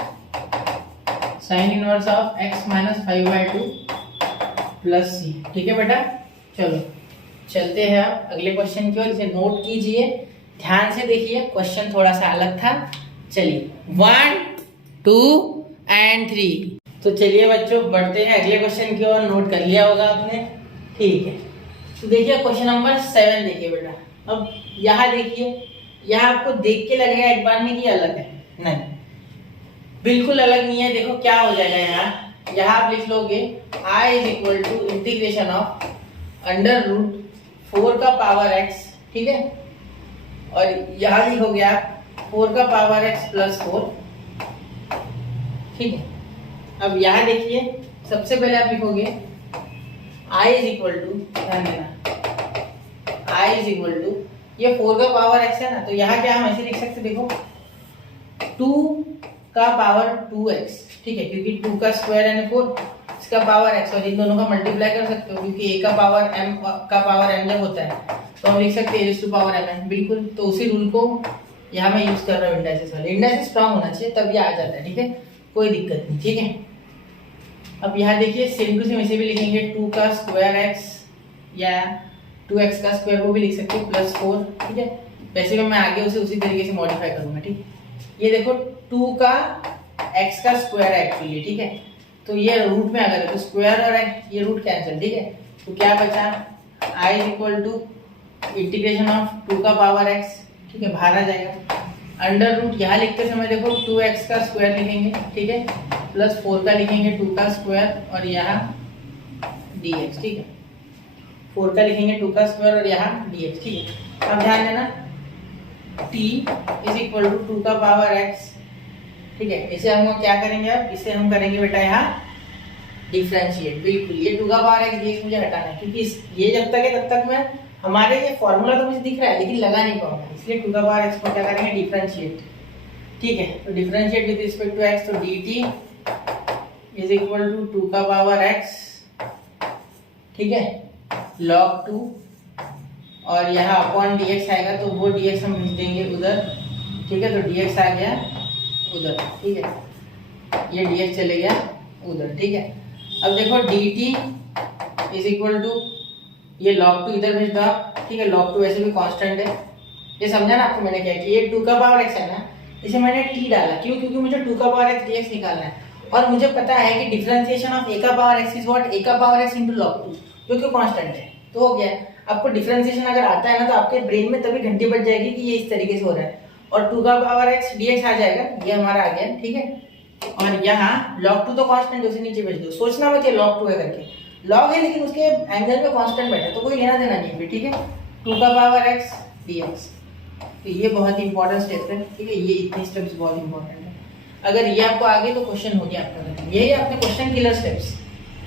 sine inverse of x minus 5 by 2 plus c, ठीक है बेटा। चलो चलते हैं आप अगले क्वेश्चन की ओर, इसे नोट कीजिए, ध्यान से देखिए, क्वेश्चन थोड़ा सा अलग था। चलिए 1 2 एंड 3, तो चलिए बच्चों बढ़ते हैं अगले क्वेश्चन की ओर, नोट कर लिया होगा आपने, ठीक है। तो देखिए क्वेश्चन नंबर 7 देखिए बेटा, अब यहाँ देखिए, यहाँ आपको देख के लगेगा एक बार में कि अलग है, नहीं बिल्कुल अलग नहीं है। देखो क्या हो जाएगा, यहाँ आप लिख लोगे i is equal to integration of under root 4 का पावर x, ठीक है, और यहाँ लिखोगे आप 4 का पावर x प्लस 4, ठीक है। अब यहाँ देखिए सबसे पहले आप लिखोगे i इज इक्वल टू, ध्यान देना, i इज इक्वल टू ये 4 का पावर x है ना, तो यहाँ क्या हम ऐसे लिख सकते, देखो 2 का पावर 2x, ठीक है, क्योंकि 2 का स्क्वायर यानी 4, इसका पावर x और इन दोनों का मल्टीप्लाई कर सकते हो, क्योंकि a का पावर m का पावर n जब होता है तो हम लिख सकते हैं a टू पावर m, बिल्कुल। तो उसी रूल को यहाँ मैं यूज कर रहा हूँ, इंडाइसिस वाले, इंडाइसिस स्ट्रांग होना चाहिए तब ये आ जाता है, ठीक है, कोई दिक्कत नहीं, ठीक है। अब यहाँ देखिए सेम टू सेम इसे भी लिखेंगे, 2 का स्क्वायर x या 2x का स्क्वायर वो भी लिख सकते हैं प्लस 4, ठीक है। वैसे में मैं आगे उसे उसी तरीके से मॉडिफाई करूंगा, ठीक है। ये देखो 2 का x का स्क्वायर है एक्चुअली, ठीक है, तो ये रूट में अगर है तो स्क्वायर और ये रूट कैंसिल, ठीक है, तो क्या बचा i is equal to integration of 2 का पावर x, ठीक है, बाहर आ जाएगा, अंडर रूट यहाँ लिखते समय देखो 2x का स्क्वायर लिखेंगे, ठीक है, प्लस 4 का लिखेंगे 2 का स्क्वायर और यहाँ dx, ठीक है, 4 का लिखेंगे 2 का स्क्वायर और यहाँ dx, ठीक है। अब ध्यान देना t इज इक्वल टू 2 का पावर x, ठीक है, इसे हम क्या करेंगे, अब इसे हम करेंगे बेटा यहाँ डिफरेंशिएट, बिल्कुल ये 2 का पावर x dx मुझे हटाना है, क्योंकि ये जब तक है तब तक मैं हमारे ये फॉर्मूला तो मुझे दिख रहा है लेकिन लगा नहीं पाऊंगा, इसलिए 2 का पावर x को क्या करेंगे डिफरेंशिएट, ठीक है। तो differentiate with respect to x, तो d t is equal to 2 का पावर एक्स, ठीक है, log 2, और यहाँ अपॉन dx आएगा तो वो dx हम भेज देंगे उधर, ठीक है। तो dx आ गया उधर, ठीक है, ये dx चले गया उधर, ठीक है। अब देखो dt इज इक्वल टू ये log 2 इधर भेज दो आप, ठीक है। log 2 वैसे भी कांस्टेंट है, ये समझा ना आपको मैंने क्या कि ये 2 का पावर x है ना, इसे मैंने t डाला, क्यों? क्योंकि मुझे 2 का पावर x dx निकालना है, और मुझे पता है कि डिफरेंशिएशन ऑफ a का power x is what, a का पावर x into log 2, जो कि कांस्टेंट है। तो हो गया। आपको डिफरेंशिएशन अगर आता है ना, तो आपके ब्रेन में तभी घंटी बज जाएगी कि ये इस तरीके से हो रहा है, और 2 का पावर x dx आ जाएगा, ये हमारा आ गया, ठीक है। और यहाँ log 2 तो कांस्टेंट है, उसे नीचे भेज दो, सोचना मत ये log 2 है करके, log है लेकिन उसके एंगल में कांस्टेंट बैठा, तो कोई लेना देना नहीं है, ठीक है। 2 का पावर x dx, तो ये बहुत ही इंपॉर्टेंट स्टेप है, ठीक है। ये इतने स्टेप्स बहुत इंपॉर्टेंट है, अगर ये आपको आ गए तो क्वेश्चन हो गया आपका। यही आपके क्वेश्चन किलर स्टेप्स,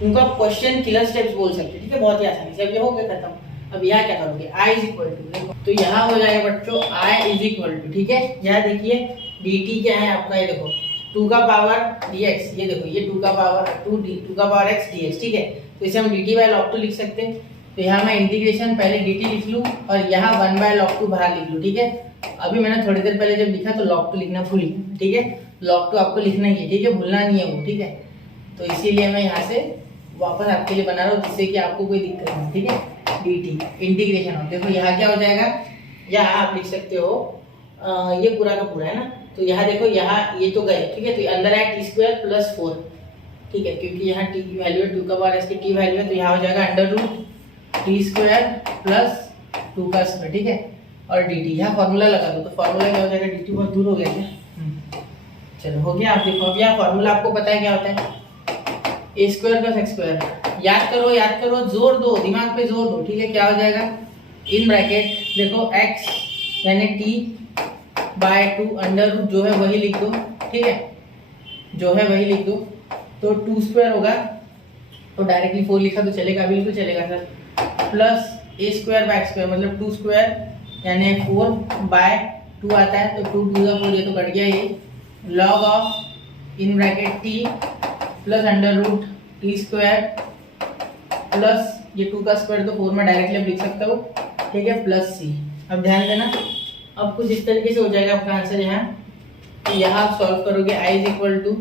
उनका क्वेश्चन किलर स्टेप्स बोल सकते हैं, ठीक है, बहुत ही आसानी से। अब ये हो गया खत्म। अब यहाँ क्या करोगे, i इज इक्वल टू, देखो तो यहाँ हो जाएगा बच्चों i इज इक्वल टू, ठीक है। यहाँ देखिए dt क्या है आपका, ये देखो 2 का पावर dx, ये देखो ये 2 का पावर x dx, ठीक है। तो इसे हम dt बाय log 2 लिख सकते हैं। तो यहाँ मैं इंटीग्रेशन पहले dt लिख लूँ, और यहाँ 1 बाय log 2 बाहर लिख लूँ, ठीक है। अभी मैंने थोड़ी देर पहले जब लिखा तो log 2 लिखना भूल गया, ठीक है। log 2 आपको लिखना ही है, ठीक है, भूलना नहीं है वो, ठीक है। तो इसीलिए मैं यहाँ से वापस आपके लिए बना रहा हूँ, जिससे कि आपको कोई दिक्कत नहीं, ठीक है। dt इंटीग्रेशन हो, देखो यहाँ क्या हो जाएगा, यहाँ आप लिख सकते हो ये पूरा का पूरा है ना, तो यहाँ देखो यहाँ ये तो गए, ठीक है। तो अंदर है टी स्क्वायर प्लस 4, ठीक है, क्योंकि यहाँ टी की वैल्यू है 2 का पावर इसकी टी वैल्यू है, तो यहाँ हो जाएगा under root t square plus 2 का स्क्वायर, ठीक है। और dt यहाँ फॉर्मूला लगा दो, तो फॉर्मूला क्या हो जाएगा, dt बहुत दूर हो गया क्या, चलो हो गया। आप देखो अब यहाँ फॉर्मूला आपको पता है क्या होता है, ए स्क्वायर प्लस एक्स स्क्वायर, याद करो, जोर दो, दिमाग पे जोर दो, ठीक है। क्या हो जाएगा, इन ब्रैकेट देखो x यानी t बाय 2 अंडर रूट जो है वही लिख दो, ठीक है, जो है वही लिख दो। तो 2 स्क्वायर होगा, तो डायरेक्टली 4 लिखा तो चलेगा, बिल्कुल चलेगा sir, plus a square bye x square, मतलब 2 स्क्वायर यानी 4 बाय 2 आता है, तो 2 2 का 4, ये तो कट गया, ये log of in bracket t plus under root t square plus ये 2 का स्क्वायर, तो 4 में डायरेक्टली आप लिख सकते हो, ठीक है, प्लस c। अब ध्यान देना, अब कुछ इस तरीके से हो जाएगा आपका आंसर यहाँ। तो यहाँ आप सॉल्व करोगे i is equal to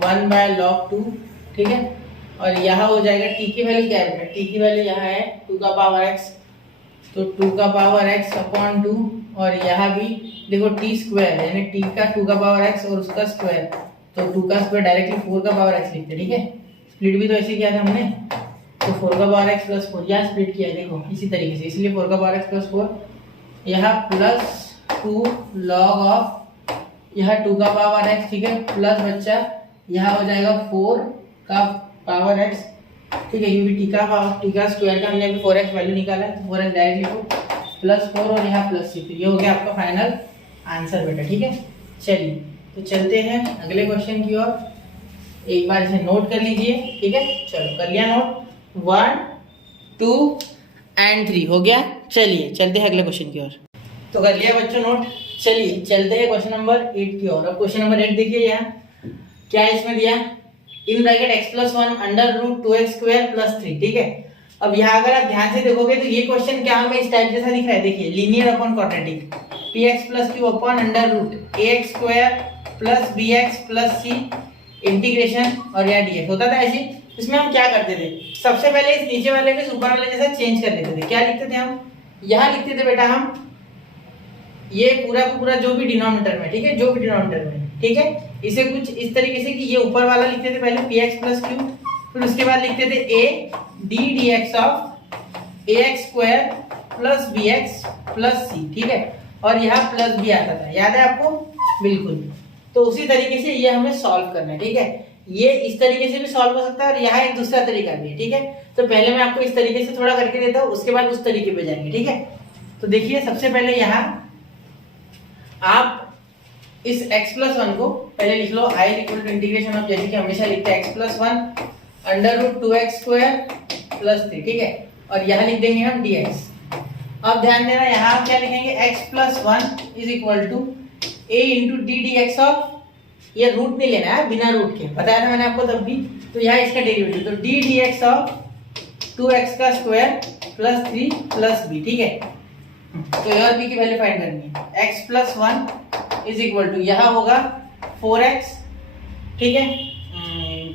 1 by log 2, ठीक है। और यहाँ हो जाएगा t की वैल्यू क्या है, t की वैल्यू यहाँ है 2 का पावर x, तो 2 का पावर x अपॉन 2, और यहाँ भी देखो t स्क्वायर यानी t का 2 का पावर x और उसका स्क्वायर, तो 2 का स्क्वायर डायरेक्टली 4 का पावर x लिखते हैं, ठीक है। स्प्लिट भी तो ऐसे किया था हमने, तो 4 का पावर x प्लस 4 यहाँ स्प्लिट किया है, देखो इसी तरीके से, इसलिए 4 का पावर x प्लस 4, यहाँ प्लस 2 लॉग ऑफ यहाँ 2 का पावर x, ठीक है, प्लस बच्चा यहाँ हो जाएगा 4 का पावर x, ठीक है, क्योंकि टी का स्क्वायर का हमने अभी 4x वैल्यू निकाला है, 4x डायरेक्ट लिखो, प्लस 4 और यहाँ प्लस 6, तो ये हो गया आपका फाइनल आंसर बेटा, ठीक है। चलिए तो चलते हैं अगले क्वेश्चन की ओर, एक बार इसे नोट कर लीजिए, ठीक है। चलो कर लिया नोट, 1 2 एंड 3 हो गया। चलिए चलते हैं अगले क्वेश्चन की ओर, तो कर लिया बच्चों नोट। चलिए चलते हैं क्वेश्चन नंबर 8 की ओर। अब क्वेश्चन नंबर 8 देखिए, यहाँ क्या है, इसमें दिया in bracket x plus 1 under root 2x square plus 3, ठीक है। अब यहाँ अगर आप ध्यान से देखोगे तो ये क्वेश्चन क्या हमें इस टाइप जैसा दिख रहा है, देखिए linear upon quadratic, px plus q upon under root ax square plus bx plus c integration और या dx होता था ऐसे। इसमें हम क्या करते थे, सबसे पहले इस नीचे वाले को ऊपर वाले जैसा चेंज कर लेते थे। क्या लिखते थे हम, यहाँ लिखते थे बेटा हम ये पूरा का पूरा जो भी डिनोमिनेटर में, ठीक है, जो भी डिनोमिनेटर में, ठीक है, इसे कुछ इस तरीके से कि ये ऊपर वाला लिखते थे पहले px प्लस q, फिर उसके बाद लिखते थे a d dx of ax square plus bx plus c, ठीक है, और यहाँ प्लस भी आता था, याद है आपको, बिल्कुल। तो उसी तरीके से ये हमें सॉल्व करना है, ठीक है। ये इस तरीके से भी सॉल्व हो सकता है और यहाँ एक दूसरा तरीका भी है, ठीक है। तो पहले मैं आपको इस तरीके से थोड़ा करके देता हूँ, उसके बाद उस तरीके पे जाएंगे, ठीक है। तो देखिए सबसे पहले यहाँ आप इस x प्लस 1 को पहले लिख लो, i equal to integration of, जैसे कि हमेशा लिखते हैं x plus 1 under root 2x square plus 3, ठीक है, और यहाँ लिख देंगे हम dx। अब ध्यान देना यहाँ आप क्या लिखेंगे, x plus 1 is equal to a into d d x of, ये रूट नहीं लेना है, बिना रूट के बताया था मैंने आपको तब भी। तो यहाँ इसका डेरिवेटिव, तो D d x of 2x का स्क्वायर प्लस 3 प्लस बी, ठीक है। तो ए और बी की वैल्यू फाइंड करनी है। x plus 1 is equal to, यहाँ होगा 4x, ठीक है,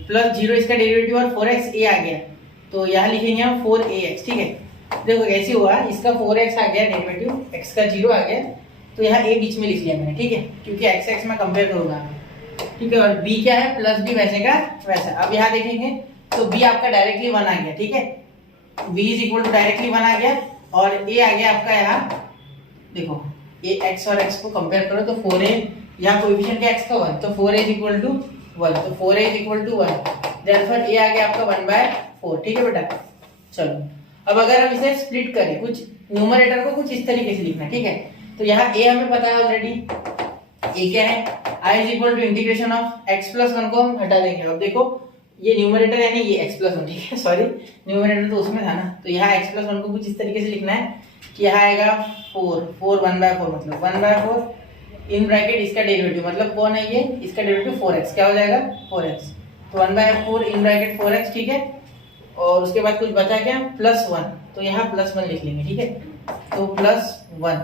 प्लस 0 इसका डेरिवेटिव और 4x a आ गया, तो यहाँ लिखेंगे हम 4ax, ठीक है। देखो कैसे हुआ, इसका 4x आ गया डेरिवेटिव, x का 0 आ गया, तो यहाँ a बीच में लिख लिया मैंने, ठीक है, क्योंकि x में कंपेयर करूंगा, ठीक है। और b क्या है, प्लस b वैसे का वैसा। अब यहाँ देखेंगे तो b आपका डायरेक्टली 1 आ गया, ठीक है, b is equal to directly 1 आ गया, और a आ गया आपका यहाँ, देखो ये x और x को कंपेयर करो तो 4a, यहाँ कोएफिशिएंट क्या x का 1, तो 4a इज इक्वल टू 1, तो 4a is equal to 1, therefore a आ गया आपका 1/4, ठीक है बेटा। चलो अब अगर हम इसे स्प्लिट करें, कुछ न्यूमरेटर को कुछ इस तरीके से लिखना, ठीक है। तो यहाँ a हमें पता है ऑलरेडी, a क्या है, i is equal to integration of x plus 1 को हम हटा देंगे। अब देखो ये न्यूमरेटर यानी ये x प्लस 1, ठीक है, सॉरी न्यूमरेटर तो उसमें था ना, तो यहाँ x प्लस 1 को कुछ इस तरीके से लिखना है कि यहाँ आएगा 4 1/4, मतलब 1/4 इन ब्रैकेट इसका डेरिवेटिव, मतलब कौन है ये, इसका डेरिवेटिव 4x, क्या हो जाएगा 4x, तो 1/4 इन ब्रैकेट 4x, ठीक है। और उसके बाद कुछ बचा क्या, प्लस 1, तो यहाँ प्लस 1 लिख लेंगे, ठीक है, तो प्लस 1,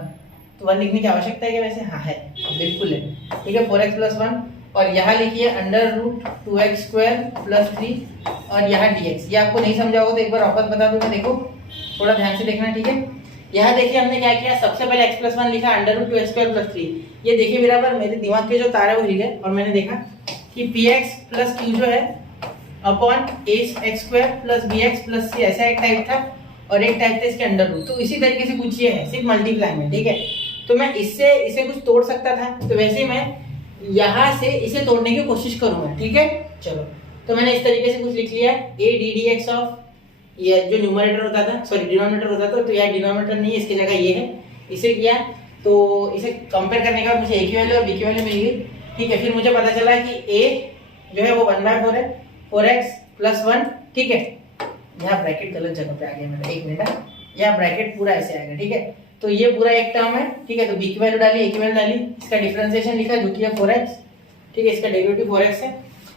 तो 1 लिखने की आवश्यकता है क्या वैसे, हाँ है, बिल्कुल है, ठीक है, 4x प्लस 1, और यहाँ लिखिए under root 2x square plus 3, और यहाँ dx, ये आपको नहीं समझा होगा तो एक बार वापस बता दूंगा, देखो थोड़ा ध्यान से देखना, ठीक है। यहाँ देखिए हमने क्या किया, सबसे पहले x प्लस 1 लिखा, under root 2x square plus 3, ये देखिए बराबर मेरे दिमाग के जो तार है वो हिल गए, और मैंने देखा कि px प्लस q जो है upon ax square plus bx plus c, ऐसा एक टाइप था, और एक टाइप था इसके अंडर रूट, तो इसी तरीके से कुछ ये है, सिर्फ मल्टीप्लाई में, ठीक है। तो मैं इससे इसे कुछ तोड़ सकता था, तो वैसे ही मैं यहाँ से इसे तोड़ने की कोशिश करूंगा, ठीक है। चलो तो मैंने इस तरीके से कुछ लिख लिया, a D d x of, ये जो न्यूमरेटर होता था, सॉरी डिनोमिनेटर होता था, तो यह डिनोमिनेटर नहीं है, इसकी जगह ये है, इसे किया, तो इसे कंपेयर करने के बाद मुझे a की वैल्यू और b की वैल्यू मिल गई, ठीक है। फिर मुझे पता चला कि a जो है वो 1/4 है, 4x प्लस 1, ठीक है। यहाँ ब्रैकेट गलत जगह पे आ गया मेरा, एक मिनट, यहाँ ब्रैकेट पूरा ऐसे आएगा, ठीक है। तो ये पूरा एक टर्म है, ठीक है, तो b की वैल्यू डाली, a की वैल्यू डाली, इसका डिफरेंशिएशन लिखा जो कि है 4x, ठीक है, इसका डेरिवेटिव 4x है,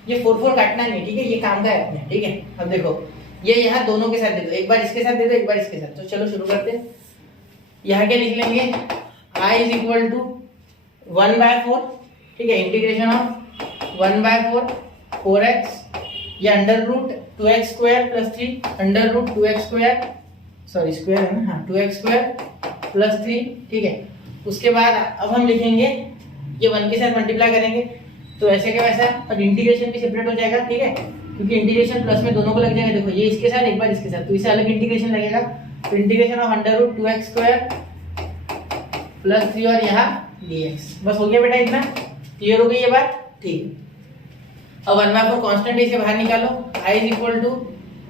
ये 4 काटना नहीं, ठीक है, ये काम का है अपने, ठीक है। अब देखो ये यहाँ दोनों के साथ दे दो, एक बार इसके साथ दे दो, एक बार इसके साथ, तो चलो शुरू करते हैं। यहाँ क्या लिख लेंगे, i इज इक्वल टू 1/4, ठीक है, इंटीग्रेशन ऑफ 1/4 4x, ये under root 2x square plus 3, under root 2x square, sorry square है ना, हाँ 2x स्क्वायर प्लस 3, ठीक है। उसके बाद अब हम लिखेंगे, ये 1 के साथ मल्टीप्लाई करेंगे, तो ऐसे क्या वैसा, और इंटीग्रेशन भी सेपरेट हो जाएगा, ठीक है, क्योंकि इंटीग्रेशन प्लस में दोनों को लग जाएगा, देखो ये इसके साथ एक बार इसके साथ, तो इसे अलग इंटीग्रेशन लगेगा, तो integration of under root 2x square plus 3 और यहाँ dx, बस हो गया बेटा, इतना क्लियर हो गई ये बात, ठीक। अब 1/4 कांस्टेंट इसे बाहर निकालो, i इज इक्वल टू,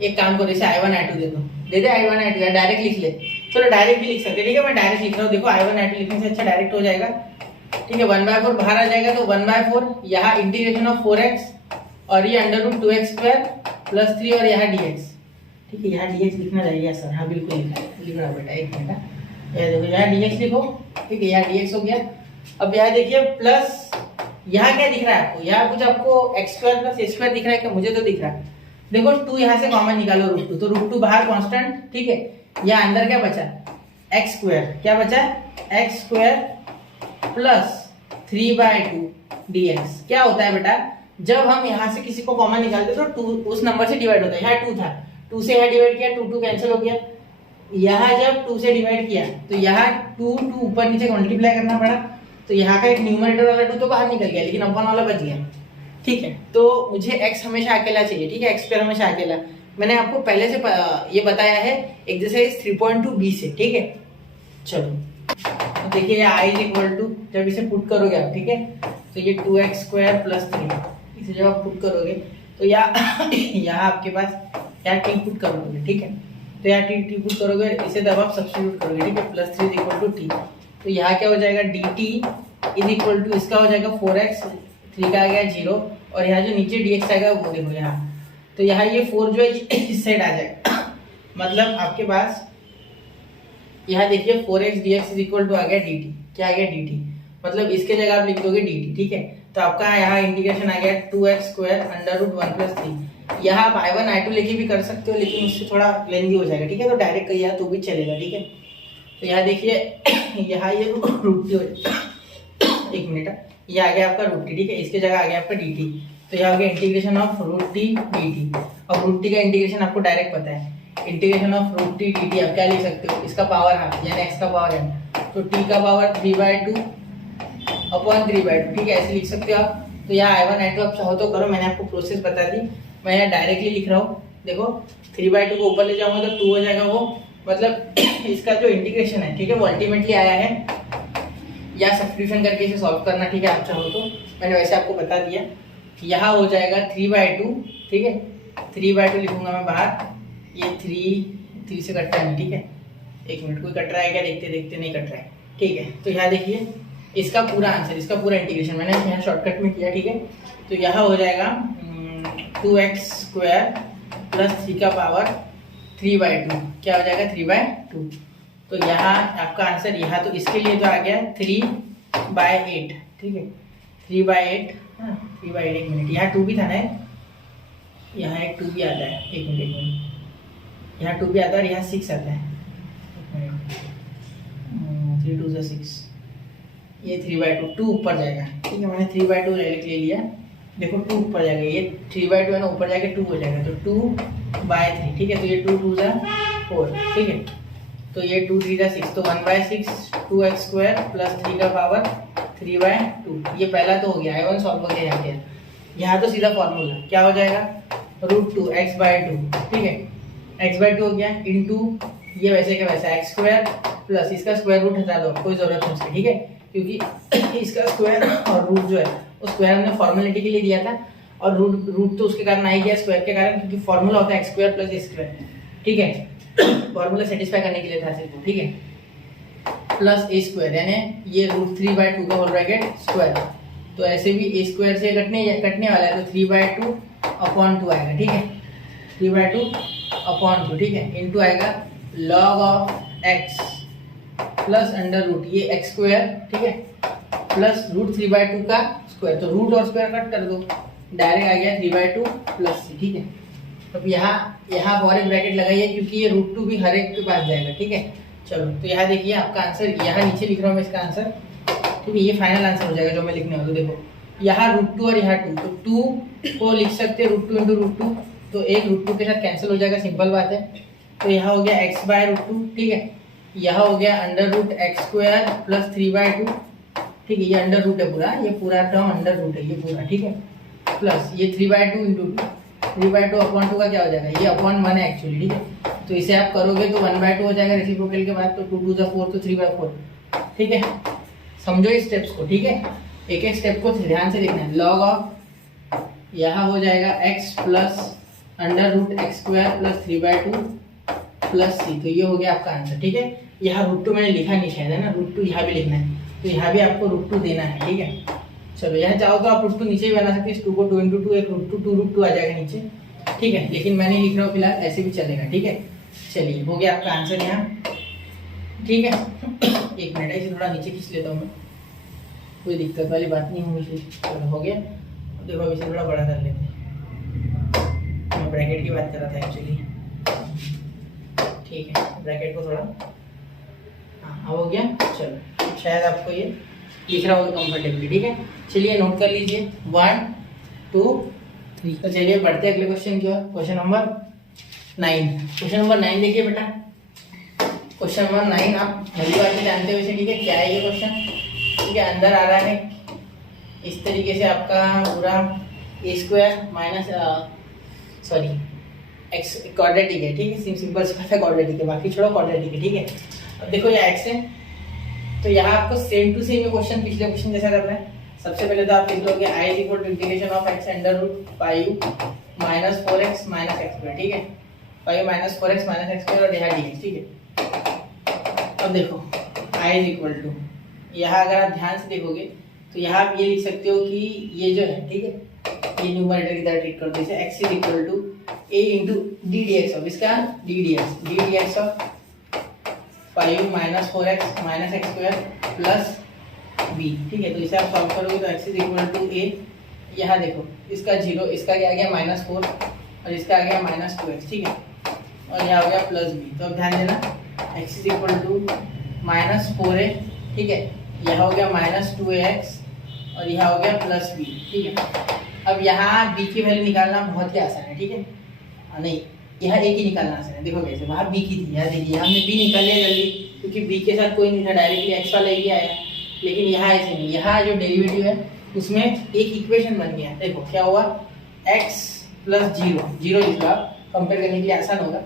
एक काम करो इसे i1 i2 दे दो, दे दे i1 i2, या डायरेक्ट लिख ले, चलो डायरेक्ट भी लिख सकते, ठीक है, मैं डायरेक्ट लिख रहा हूँ, देखो i1 i2 लिखने से अच्छा डायरेक्ट हो जाएगा, ठीक है। 1/4 बाहर आ जाएगा, तो 1/4 यहाँ इंटीग्रेशन ऑफ 4x, और ये under root 2x square plus 3, और यहाँ dx, ठीक है, यहाँ dx लिखना चाहिए सर, हाँ बिल्कुल लिख रहा बेटा, एक मिनट, ये देखो यहाँ dx लिखो, ठीक है, यहाँ dx हो गया। अब यहाँ देखिए प्लस, यहाँ क्या दिख रहा है आपको, यहाँ कुछ आपको x square plus a square दिख रहा है क्या, मुझे तो दिख रहा है, देखो 2 यहाँ से कॉमन निकालो, रूट 2, तो रूट 2 बाहर कांस्टेंट, ठीक है, यहाँ अंदर क्या बचा, x स्क्वायर, क्या बचा, x स्क्वायर प्लस 3/2 dx, क्या होता है बेटा, जब हम यहाँ से किसी को कॉमन निकालते तो 2 उस नंबर से डिवाइड होता है, यहाँ 2 था, 2 से यहाँ डिवाइड किया, 2 कैंसिल हो गया, यहाँ जब 2 से डिवाइड किया तो यहाँ 2 ऊपर नीचे मल्टीप्लाई करना पड़ा, तो यहाँ का एक न्यूमरेटर वाला 2 तो बाहर निकल गया, लेकिन अपन वाला बच गया, ठीक है। तो मुझे x हमेशा अकेला चाहिए, ठीक है, x स्क्वायर हमेशा अकेला, मैंने आपको पहले से ये बताया है एक्सरसाइज 3.2 b से, ठीक है। चलो तो देखिए i इज इक्वल टू, जब इसे पुट करोगे आप, ठीक है, तो ये 2x स्क्वायर प्लस 3, इसे जब आप पुट करोगे तो यहाँ आपके पास यहाँ t पुट करोगे, ठीक है, तो यहाँ t पुट करोगे, इसे जब आप सब्स्टिट्यूट करोगे, ठीक है, plus 3 is equal to t, तो यहाँ क्या हो जाएगा, dt इज इक्वल टू, इसका हो जाएगा 4x, 3 का आ गया 0, और यहाँ जो नीचे dx आएगा वो देखो यहाँ, तो यहाँ ये 4 जो है इस साइड आ जाएगा, मतलब आपके पास यहाँ देखिए 4x dx is equal to आ गया dt, क्या आ गया dt, मतलब इसके जगह आप लिख दोगे dt, ठीक है। तो आपका यहाँ इंटीग्रेशन आ गया 2x² √1 + 3। यहाँ आप i1 i2 लेके भी कर सकते हो, लेकिन उससे थोड़ा लेंदी हो जाएगा, ठीक है। तो डायरेक्ट करिए तो भी चलेगा, ठीक है। तो यहाँ देखिए यहाँ ये √t हो एक मिनट, ये आ गया आपका √t, ठीक है। इसके जगह आ गया आपका dt। तो यहाँ हो गया इंटीग्रेशन ऑफ √t dt। अब √t का इंटीग्रेशन आपको डायरेक्ट पता है, इंटीग्रेशन ऑफ √t dt आप क्या लिख सकते हो, इसका पावर हाफ यानी x का पावर m, तो t का पावर 3/2 अपॉन 3/2, ठीक है, ऐसे लिख सकते हो आप। तो यहाँ i1 i2 आप चाहो तो करो, मैंने आपको प्रोसेस बता दी, मैं यहाँ डायरेक्टली लिख रहा हूँ। देखो 3/2 को ऊपर ले जाऊंगा तो 2 हो जाएगा, वो मतलब इसका जो इंटीग्रेशन है, ठीक है, वो अल्टीमेटली आया है, या सब्स्टिट्यूशन करके इसे सॉल्व करना, ठीक है, आप चाहो तो। मैंने वैसे आपको बता दिया। यहाँ हो जाएगा 3/2, ठीक है, 3/2 लिखूंगा मैं बाहर, ये 3 से कटता नहीं, ठीक है। एक मिनट, कोई कट रहा है क्या, देखते देखते, नहीं कट रहा है, ठीक है। तो यहाँ देखिए इसका पूरा आंसर, इसका पूरा इंटीग्रेशन मैंने यहाँ शॉर्टकट में किया, ठीक है। तो यहाँ हो जाएगा 2x² + 3 का पावर 3/2, क्या हो जाएगा 3/2। तो यहाँ आपका आंसर, यहाँ तो इसके लिए तो आ गया 3/8, ठीक है, 3/8, हाँ 3/8। एक मिनट, यहाँ 2 भी था ना, यहाँ एक 2 भी आता है, एक मिनट, यहाँ 2 भी आता है और यहाँ 6 आता है, 3 2 × 6, ये 3/2, 2 ऊपर जाएगा, ठीक है। मैंने 3/2 ले लिया, देखो 2 ऊपर जाएगा, ये 3/2 है ना, ऊपर जाके 2 हो जाएगा, तो 2/3, ठीक है। तो ये 2 2 × 4, ठीक है। तो ये 2 3 × 6, तो 1/6 2x² + 3 का पावर 3/2। ये पहला तो हो गया, i1 सॉल्व हो गया। यहाँ तो सीधा फॉर्मूला क्या हो जाएगा, √2 x/2, ठीक है, x/2 हो गया इंटू ये वैसे का वैसा x² प्लस इसका स्क्वायर रूट हटा दो, कोई जरूरत नहीं उसकी, ठीक है, क्योंकि इसका स्क्वायर और रूट जो है वो स्क्वायर हमने फॉर्मेलिटी के लिए दिया था, और रूट तो उसके कारण आ ही गया स्क्वायर के कारण, क्योंकि फॉर्मूला होता है x² + a², ठीक है। फॉर्मूला सेटिस्फाई करने के लिए था सिर्फ, ठीक है, प्लस a² यानी ये √3/2 का होल ब्रैकेट स्क्वायर। तो ऐसे भी a² से कटने वाला है, तो 3/2 अपॉन 2 आएगा, ठीक है, 3/2 अपॉन 2, ठीक है, इंटू आएगा log of x plus under ये x², ठीक है, प्लस √3/2 का स्क्वायर, तो रूट और स्क्वायर कट कर दो, डायरेक्ट आ गया 3/2 + c, ठीक है। अब यहाँ और एक ब्रैकेट लगाइए, क्योंकि ये √2 भी हर एक के पास जाएगा, ठीक है। चलो, तो यहाँ देखिए आपका आंसर, यहाँ नीचे लिख रहा हूँ मैं इसका आंसर, ठीक है, ये फाइनल आंसर हो जाएगा जो मैं लिखने वाला हूँ। देखो यहाँ √2 और यहाँ 2, तो 2 को लिख सकते हैं √2 × √2, तो एक √2 के साथ कैंसिल हो जाएगा, सिंपल बात है। तो यहाँ हो गया x/√2, ठीक है, यहाँ हो गया √x² + 3/2, ठीक है, ये अंडर रूट है पूरा, ये पूरा टर्म अंडर रूट है ये पूरा, ठीक है, प्लस ये 3/2 × 2, 3/2 अपॉन 2 का क्या हो जाएगा, ये अपॉन 1 है एक्चुअली, ठीक है। तो इसे आप करोगे तो 1/2 हो जाएगा रेसिप्रोकल के बाद, तो 2 2 × 4, तो 3/4, ठीक है। समझो इस स्टेप्स को, ठीक है, एक एक स्टेप को ध्यान से देखना है। लॉग ऑफ यहाँ हो जाएगा x प्लस √x² + 3/2 + c, तो ये हो गया आपका आंसर, ठीक है। यहाँ √2 मैंने लिखा नहीं शायद, है ना, √2 यहाँ भी लिखना है, तो यहाँ भी आपको √2 देना है, ठीक है। चलो, यहाँ चाहो तो आप √2 नीचे भी बना सकते हैं, इस 2 को 2 × 2 एक √2 आ जाएगा नीचे, ठीक है, लेकिन मैंने लिख रहा हूँ फिलहाल, ऐसे भी चलेगा, ठीक है। चलिए, हो गया आपका आंसर यहाँ, ठीक है। एक मिनट, ऐसे थोड़ा नीचे खींच लेता हूँ मैं, कोई दिक्कत वाली बात नहीं होगी फिर। चलो, हो गया। देखो अब इसे थोड़ा बड़ा कर लेते हैं, मैं ब्रैकेट की बात कर रहा था एक्चुअली, ठीक है, ब्रैकेट को थोड़ा, हाँ हो गया। चलो, शायद आपको ये लिख रहा होगा कंफर्टेबली, ठीक है। चलिए नोट कर लीजिए 1 2 3। तो चलिए बढ़ते हैं अगले क्वेश्चन की ओर, क्वेश्चन नंबर 9। क्वेश्चन नंबर 9 देखिए बेटा, क्वेश्चन नंबर 9 आप पहली बार से जानते हो इसे, ठीक है, क्या है ये क्वेश्चन, ठीक है। अंदर आ रहा है इस तरीके से आपका पूरा a² सॉरी x क्वाड्रेटिक है, ठीक है, सिंपल से पता है क्वाड्रेटिक है, बाकी छोड़ो क्वाड्रेटिक है, ठीक है। अब देखो ये x है, तो यहाँ आपको सेम टू सेम क्वेश्चन पिछले क्वेश्चन जैसा करना है। सबसे पहले तो आप लिख लोगे i = integration of x √5u - 4x - x², ठीक है, 5 - 4x - x² और यहाँ dx, ठीक है। अब देखो i यहाँ अगर आप ध्यान से देखोगे तो यहाँ आप ये लिख सकते हो कि ये जो है, ठीक है, ये न्यूमरेटर की तरह ट्रीट कर दो, जैसे x = a × ddx ऑफ इसका ddx of 5 - 4x - x² plus b, ठीक है। तो इसे आप सॉल्व करोगे तो x is equal to a, यहाँ देखो इसका 0, इसका क्या आ गया -4 और इसका आ गया -2x, ठीक है। और यहाँ हो गया +b। तो अब ध्यान देना x is equal to -4a, ठीक है, यहाँ हो गया -2ax और यहाँ हो गया +b, ठीक है। अब यहाँ b की वैल्यू निकालना बहुत ही आसान है, ठीक है। नहीं, यहाँ a की निकालना आसान है। देखो कैसे, वहाँ b की थी, यहाँ देखिए हमने b निकाल लिया जल्दी, क्योंकि b के साथ कोई नहीं था, डायरेक्टली x वाला ही आया। लेकिन यहाँ ऐसे नहीं, यहाँ जो डेरिवेटिव है उसमें एक इक्वेशन बन गया। देखो क्या हुआ, x + 0 लिख लो आप, कंपेयर करने के लिए आसान होगा।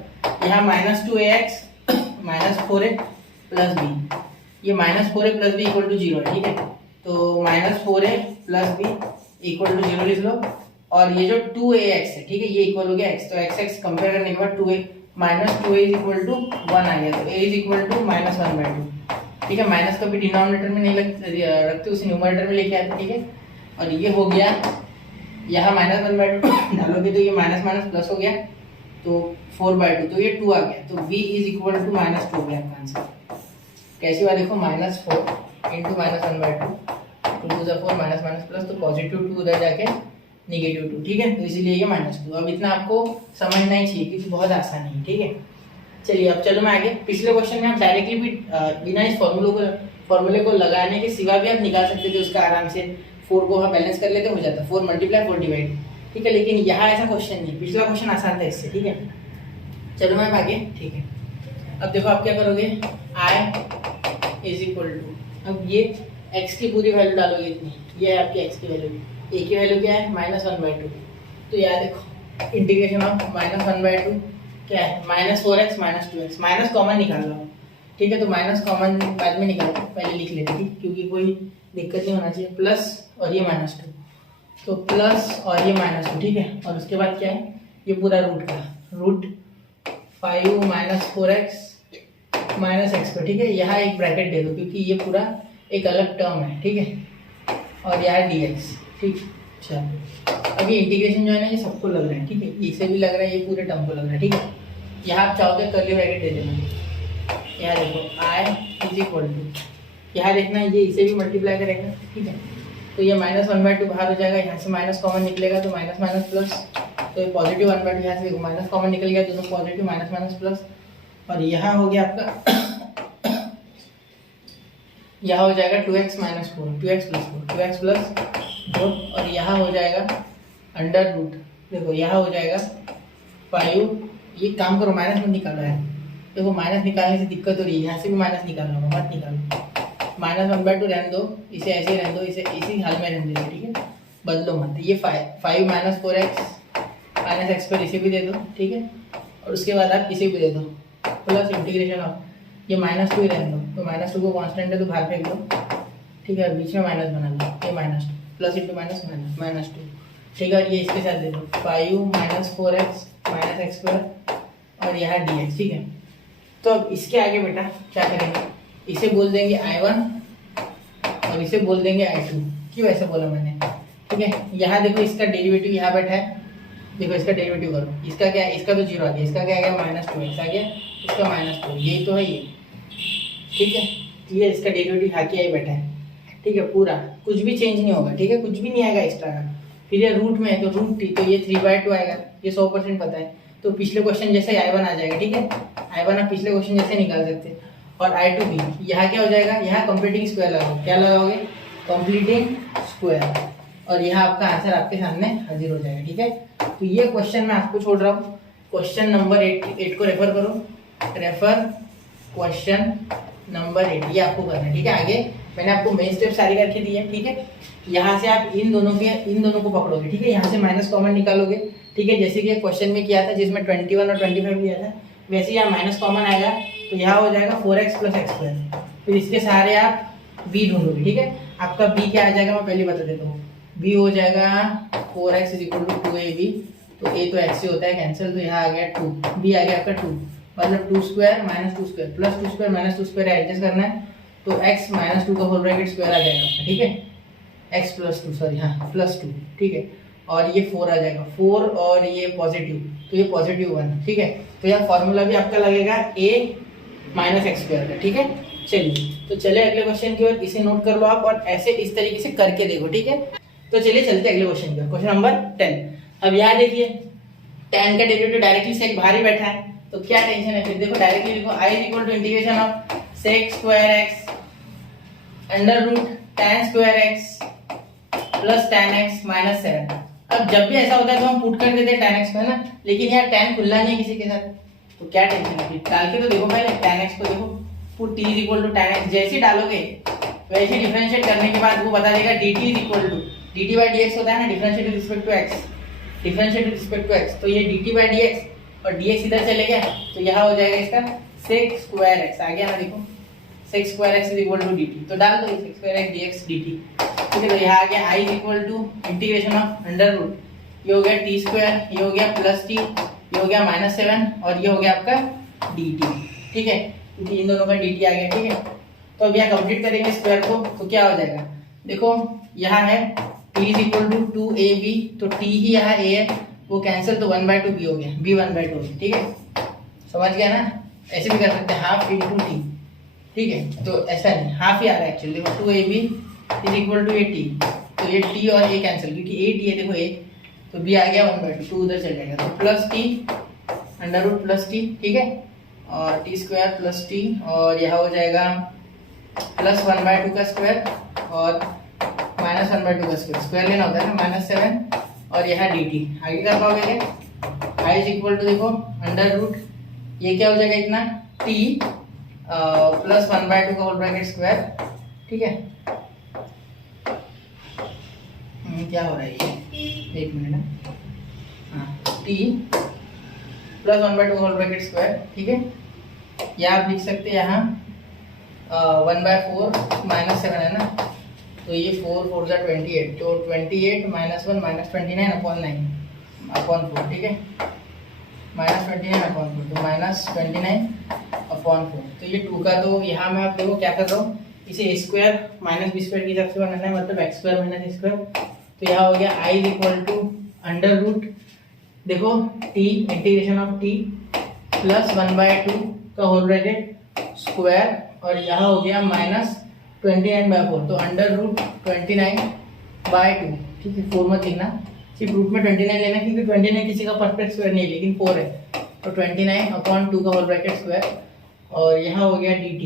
यहाँ -2ax -4a + b, ये -4a + b = 0 है, ठीक है। तो -4a + b = 0 लिख लो। और ये जो 2ax है, ठीक है, ये इक्वल हो गया x, तो x कंपेयर करने के बाद 2a -2a = 1 आ गया, तो a = -1/2, ठीक है। माइनस कभी डिनोमिनेटर में नहीं रखते, उसे न्यूमरेटर में लेके आते, ठीक है। और ये हो गया, यहाँ -1/2 डालोगे तो ये माइनस प्लस हो गया, तो 4/2, तो ये 2 आ गया। तो v = -2 हो गया आपका आंसर। कैसी बात देखो, -4 × -1/2, 2 × 4 माइनस प्लस, तो +2 उधर जाके -2, ठीक है। तो इसीलिए ये -2। अब इतना आपको समझना ही चाहिए क्योंकि बहुत आसान है, ठीक है। चलिए अब चलो मैं आगे। पिछले क्वेश्चन में आप डायरेक्टली भी बिना इस फॉर्मूले को लगाने के सिवा भी आप निकाल सकते थे उसका आराम से, 4 को वहाँ बैलेंस कर लेते, हो जाता 4 × 4 डिवाइड, ठीक है। लेकिन यहाँ ऐसा क्वेश्चन नहीं, पिछला क्वेश्चन आसान था इससे, ठीक है। चलो मैं आगे, ठीक है। अब देखो आप क्या करोगे, i = अब ये x की पूरी वैल्यू डालोगे इतनी, ये है आपकी x की वैल्यू, a की वैल्यू क्या है -1/2। तो यार देखो इंटीग्रेशन ऑफ -1/2 क्या है, -4x -2x, माइनस कॉमन निकाल लो, ठीक है। तो माइनस कॉमन बाद में निकालो, पहले लिख लेते ठीक, क्योंकि कोई दिक्कत नहीं होना चाहिए। प्लस और ये -2, तो प्लस और ये -2, ठीक है। और उसके बाद क्या है, ये पूरा रूट का √5 - 4x - x², ठीक है। यहाँ एक ब्रैकेट दे दो क्योंकि ये पूरा एक अलग टर्म है, ठीक है। और यहाँ dx, ठीक। चलो अब ये इंटीग्रेशन जो है ना, ये सबको लग रहा है, ठीक है, इसे भी लग रहा है, ये पूरे टर्म को लग रहा है, ठीक है। यहाँ आप चाहो तो कर्ली ब्रैकेट दे देना, यहाँ देखो i = यहाँ देखना ये इसे भी मल्टीप्लाई करेगा, ठीक है। तो ये -1/2 बाहर हो जाएगा, यहाँ से माइनस कॉमन निकलेगा तो माइनस प्लस, तो ये +1/2, यहाँ से माइनस कॉमन निकल गया, दोनों पॉजिटिव, माइनस प्लस। और यहाँ हो गया आपका यहाँ हो जाएगा 2x - 4, 2x + 4, 2x + 4, और यहाँ हो जाएगा √, देखो यहाँ हो जाएगा 5, ये काम करो माइनस में निकालो है, देखो माइनस निकालने से दिक्कत हो रही है, यहाँ से भी माइनस निकालना होगा, मत निकालो, -1/2 रहने दो, इसे ऐसे ही रहने दो, इसे इसी हाल में रहने दो, ठीक है, बदलो मत। ये 5 - 4x - x² इसे भी दे दो, ठीक है। और उसके बाद आप इसे भी दे दो, प्लस इंटीग्रेशन ऑफ ये -2 ही रहने दो, तो -2 को कांस्टेंट है तो बाहर फेंक दो, ठीक है। बीच में माइनस बना लो, ये -2 प्लस इंटू माइनस -2, ठीक है। और ये इसके साथ दे दो 5 - 4x - x² और यहाँ dx, ठीक है। तो अब इसके आगे बेटा क्या करेंगे, इसे बोल देंगे i1 और इसे बोल देंगे i2, क्यों ऐसे बोला मैंने, ठीक है। यहाँ देखो इसका डेरिवेटिव यहाँ बैठा है, देखो इसका डेरिवेटिव करो, इसका क्या है, इसका तो 0 आ गया, इसका क्या आ गया -2x आ गया, इसका -2, यही तो है ये, ठीक है। क्लियर, इसका डेरिवेटिव यहाँ के ही बैठा है, ठीक है, पूरा कुछ भी चेंज नहीं होगा, ठीक है, कुछ भी नहीं आएगा एक्स्ट्रा का। फिर ये रूट में है तो √3, तो ये 3/2 आएगा, ये 100% पता है। तो पिछले क्वेश्चन जैसे i1 आ जाएगा, ठीक है, i1 आप पिछले क्वेश्चन जैसे निकाल सकते हैं। और i2 भी, यहाँ क्या हो जाएगा, यहाँ कंप्लीटिंग स्क्वायर लगाओ, क्या लगाओगे, कंप्लीटिंग स्क्वायर, और यहाँ आपका आंसर आपके सामने हाजिर हो जाएगा, ठीक है। तो ये क्वेश्चन मैं आपको छोड़ रहा हूँ, क्वेश्चन नंबर 8 को रेफर करो, क्वेश्चन नंबर 8 ये आपको करना है, ठीक है। आगे मैंने आपको मेन स्टेप सारी करके दी है, ठीक है। यहाँ से आप इन दोनों को पकड़ोगे, ठीक है, यहाँ से माइनस कॉमन निकालोगे, ठीक है, जैसे कि क्वेश्चन में किया था जिसमें 21 और 25 लिया था, वैसे यहाँ माइनस कॉमन आएगा, तो यहाँ हो जाएगा 4x + x²। फिर इसके सारे आप b ढूंढोगे, ठीक है। आपका b क्या आ जाएगा, मैं पहले बता देता हूँ, b हो जाएगा 4x = 2ab, तो a तो x से होता है कैंसिल, तो यहाँ आ गया 2, b आ गया आपका 2, मतलब 2² - 2² प्लस 2² - 2² एडजस्ट करना है, तो x - 2 का होल ब्रैकेट स्क्वायर आ जाएगा आपका, ठीक है, x + 2 सॉरी हाँ +2, ठीक है। और ये 4 आ जाएगा, 4 और ये पॉजिटिव, तो ये +1, ठीक है। तो यह फॉर्मूला भी आपका लगेगा a - x² का, ठीक है। चलिए तो चले अगले क्वेश्चन की ओर, इसे नोट कर लो आप और ऐसे इस तरीके से करके देखो, ठीक है। तो चलिए चलते अगले क्वेश्चन की ओर, क्वेश्चन नंबर 10। अब यहाँ देखिए tan का डेरिवेटिव डायरेक्टली सेक बाहर ही बैठा है, तो क्या टेंशन है, फिर देखो डायरेक्टली लिखो i equal to integration of sec square x under root tan square x plus tan x minus 7। अब जब भी ऐसा होता है तो हम पुट कर देते हैं tan x को, है ना, लेकिन यार tan खुला नहीं है किसी के साथ, तो क्या टेंशन है, डाल के तो देखो पहले tan x को देखो, put t equal to tan x, जैसे डालोगे वैसे डिफरेंशिएट करने के बाद वो बता देगा dt equal to dt by dx होता है ना, differentiate with respect to x, differentiate with respect to x, तो ये dt बाय dx और dx इधर चले गया, तो यहाँ हो जाएगा इसका sec स्क्वायर x, आ गया ना, देखो sec square x equal to dt, तो डाल दो sec square x dx dt, ठीक है। तो यहाँ आ गया i equal to integration of under root, ये हो गया टी स्क्वायर, ये हो गया प्लस टी, ये हो गया माइनस 7 और ये हो गया आपका dt, ठीक है, क्योंकि इन दोनों का dt आ गया, ठीक है। तो अब यहाँ कंप्लीट करेंगे स्क्वायर को, तो क्या हो जाएगा, देखो यहाँ है t is equal to 2ab, तो t ही यहाँ a है, वो कैंसिल, तो 1/2 b हो गया, b 1/2 हो गया, ठीक है, समझ गया ना। ऐसे भी कर सकते हैं हाफ इंटू टी, ठीक है, तो ऐसा नहीं हाफ ही आ रहा है एक्चुअली, देखो 2ab is equal to a t, तो ये t और a कैंसिल, क्योंकि a t है, देखो a, तो b आ गया 1/2, 2 उधर चल जाएगा, तो plus t under root plus t, ठीक है, और टी स्क्वायर प्लस टी, और यहाँ हो जाएगा प्लस 1/2 का स्क्वायर और माइनस 1/2 का स्क्वायर, स्क्वायर लेना होता है ना, माइनस 7 और यहाँ डी टी, आगे कर पाओगे क्या, आई इज इक्वल टू देखो अंडर रूट, ये क्या हो जाएगा इतना टी प्लस 1/2 का होल ब्रैकेट स्क्वायर, ठीक है। क्या हो रहा है ये, एक मिनट ना, हाँ, t plus 1/2 whole bracket square, ठीक है, या आप लिख सकते हैं यहाँ 1/4 माइनस 7 है ना, तो ये 4 4 जा 28, तो 28 माइनस 1 माइनस 29 अपॉन 9 अपॉन 4, ठीक है, माइनस 29 अपॉन 4, तो माइनस 29 अपॉन 4, तो ये 2 का, तो यहाँ मैं आप देखो क्या कर रहा हूँ, इसे a square minus b square की हिसाब से बनाना है, मतलब x square minus a square, तो यहाँ हो गया i is equal to under root, देखो t integration of t plus 1/2 का होल ब्रैकेट स्क्वायर, और यहाँ हो गया माइनस 29/4, तो अंडर रूट 29/2, ठीक है, 4 मत लिखना, सिर्फ रूट में 29 लेना, क्योंकि 29 किसी का परफेक्ट स्क्वायर नहीं है, लेकिन 4 है, तो 29/2 का होल ब्रैकेट स्क्वायर, और यहाँ हो गया dt,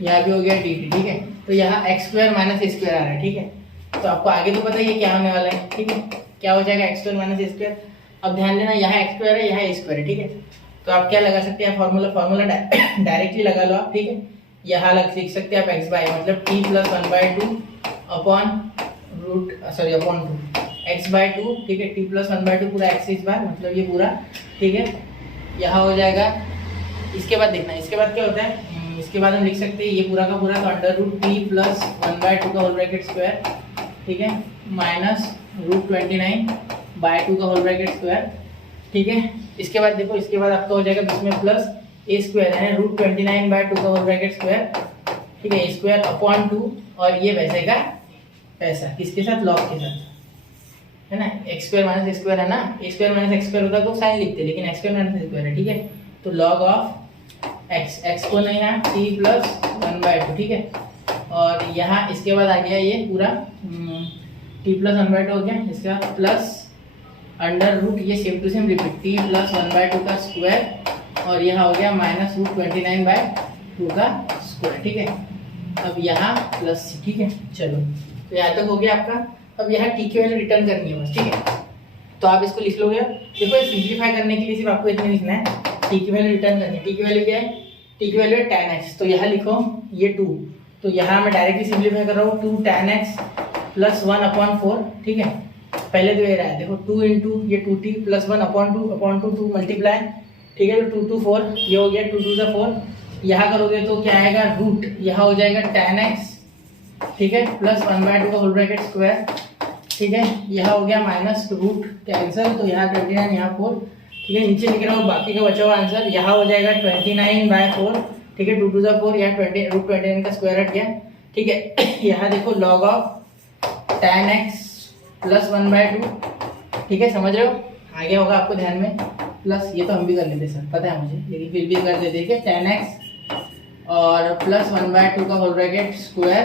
यहाँ भी हो गया dt, ठीक है। तो यहाँ x square minus a square आ रहा है, ठीक है, तो आपको आगे तो पता ही है क्या होने वाला है, ठीक है, क्या हो जाएगा x square minus a square. अब ध्यान देना यहाँ x स्क्वायर है, यहाँ a स्क्वायर है, ठीक है, तो आप क्या लगा सकते हैं, फार्मूला डायरेक्टली लगा लो आप, ठीक है, यहाँ लिख सकते हैं आप x बाय, मतलब t plus 1/2 upon root, sorry upon 2 x/2, ठीक है, t प्लस 1/2 पूरा x इस बार, मतलब ये पूरा, ठीक है, यहाँ हो जाएगा। इसके बाद देखना, इसके बाद क्या होता है, इसके बाद हम लिख सकते हैं ये पूरा का पूरा, तो अंडर रूट t प्लस 1/2 का होल ब्रैकेट स्क्वायर, ठीक है, माइनस रूट 29/2 का होल ब्रैकेट स्क्वायर, ठीक है। इसके बाद देखो, इसके बाद आपका हो जाएगा इसमें प्लस a स्क्वायर है रूट 29/2 का होल ब्रैकेट स्क्वायर, ठीक है, a स्क्वायर अपॉन 2, और ये वैसे का ऐसा, किसके साथ, लॉग के साथ, है ना, x square minus a square है ना, a square minus x square होता तो साइन लिखते, लेकिन x square minus a square है, ठीक है, तो लॉग ऑफ x को नहीं है t प्लस 1/2, ठीक है, और यहाँ इसके बाद आ गया ये पूरा t प्लस 1/2 हो गया, इसका प्लस अंडर रूट, ये same to same repeat, t plus 1/2 का स्क्वायर, और यहाँ हो गया माइनस रूट 29/2 का स्क्वायर, ठीक है। अब यहाँ प्लस c, ठीक है, चलो तो यहाँ तक हो गया आपका। अब यहाँ t की वैल्यू रिटर्न करनी है बस, ठीक है, तो आप इसको लिख लोगे। देखो सिंप्लीफाई करने के लिए सिर्फ आपको इतना लिखना है, t की वैल्यू रिटर्न करनी है, t की वैल्यू क्या है, t की वैल्यू है tan x, तो यहाँ लिखो ये 2, तो यहाँ मैं डायरेक्टली सिंप्लीफाई कर रहा हूँ, 2 tan x प्लस 1/4, ठीक है, पहले तो ये रहा है, देखो 2 इंटू ये 2t प्लस 1/2 2 मल्टीप्लाई, ठीक है, तो 2 2 4, ये हो गया 2 2 जा 4, यहाँ करोगे तो क्या आएगा रूट, यहाँ हो जाएगा tan x, ठीक है, प्लस 1/2 का होल ब्रैकेट स्क्वायर, ठीक है, यहाँ हो गया माइनस रूट कैंसिल, तो यहाँ 29 यहाँ 4, ठीक है, नीचे लिख रहा हूँ बाकी का बचा हुआ आंसर, यहाँ हो जाएगा 29/4, ठीक है, 2 2 जा 4, यहाँ रूट 29 का स्क्वायर हट गया, ठीक है। यहाँ देखो log of tan x plus 1/2, ठीक है, समझ रहे हो, आ गया होगा आपको ध्यान में, प्लस ये तो हम भी कर लेते सर, पता है मुझे, लेकिन फिर भी कर देते, ठीक है, tan x और प्लस 1/2 का होल ब्रैकेट स्क्वायर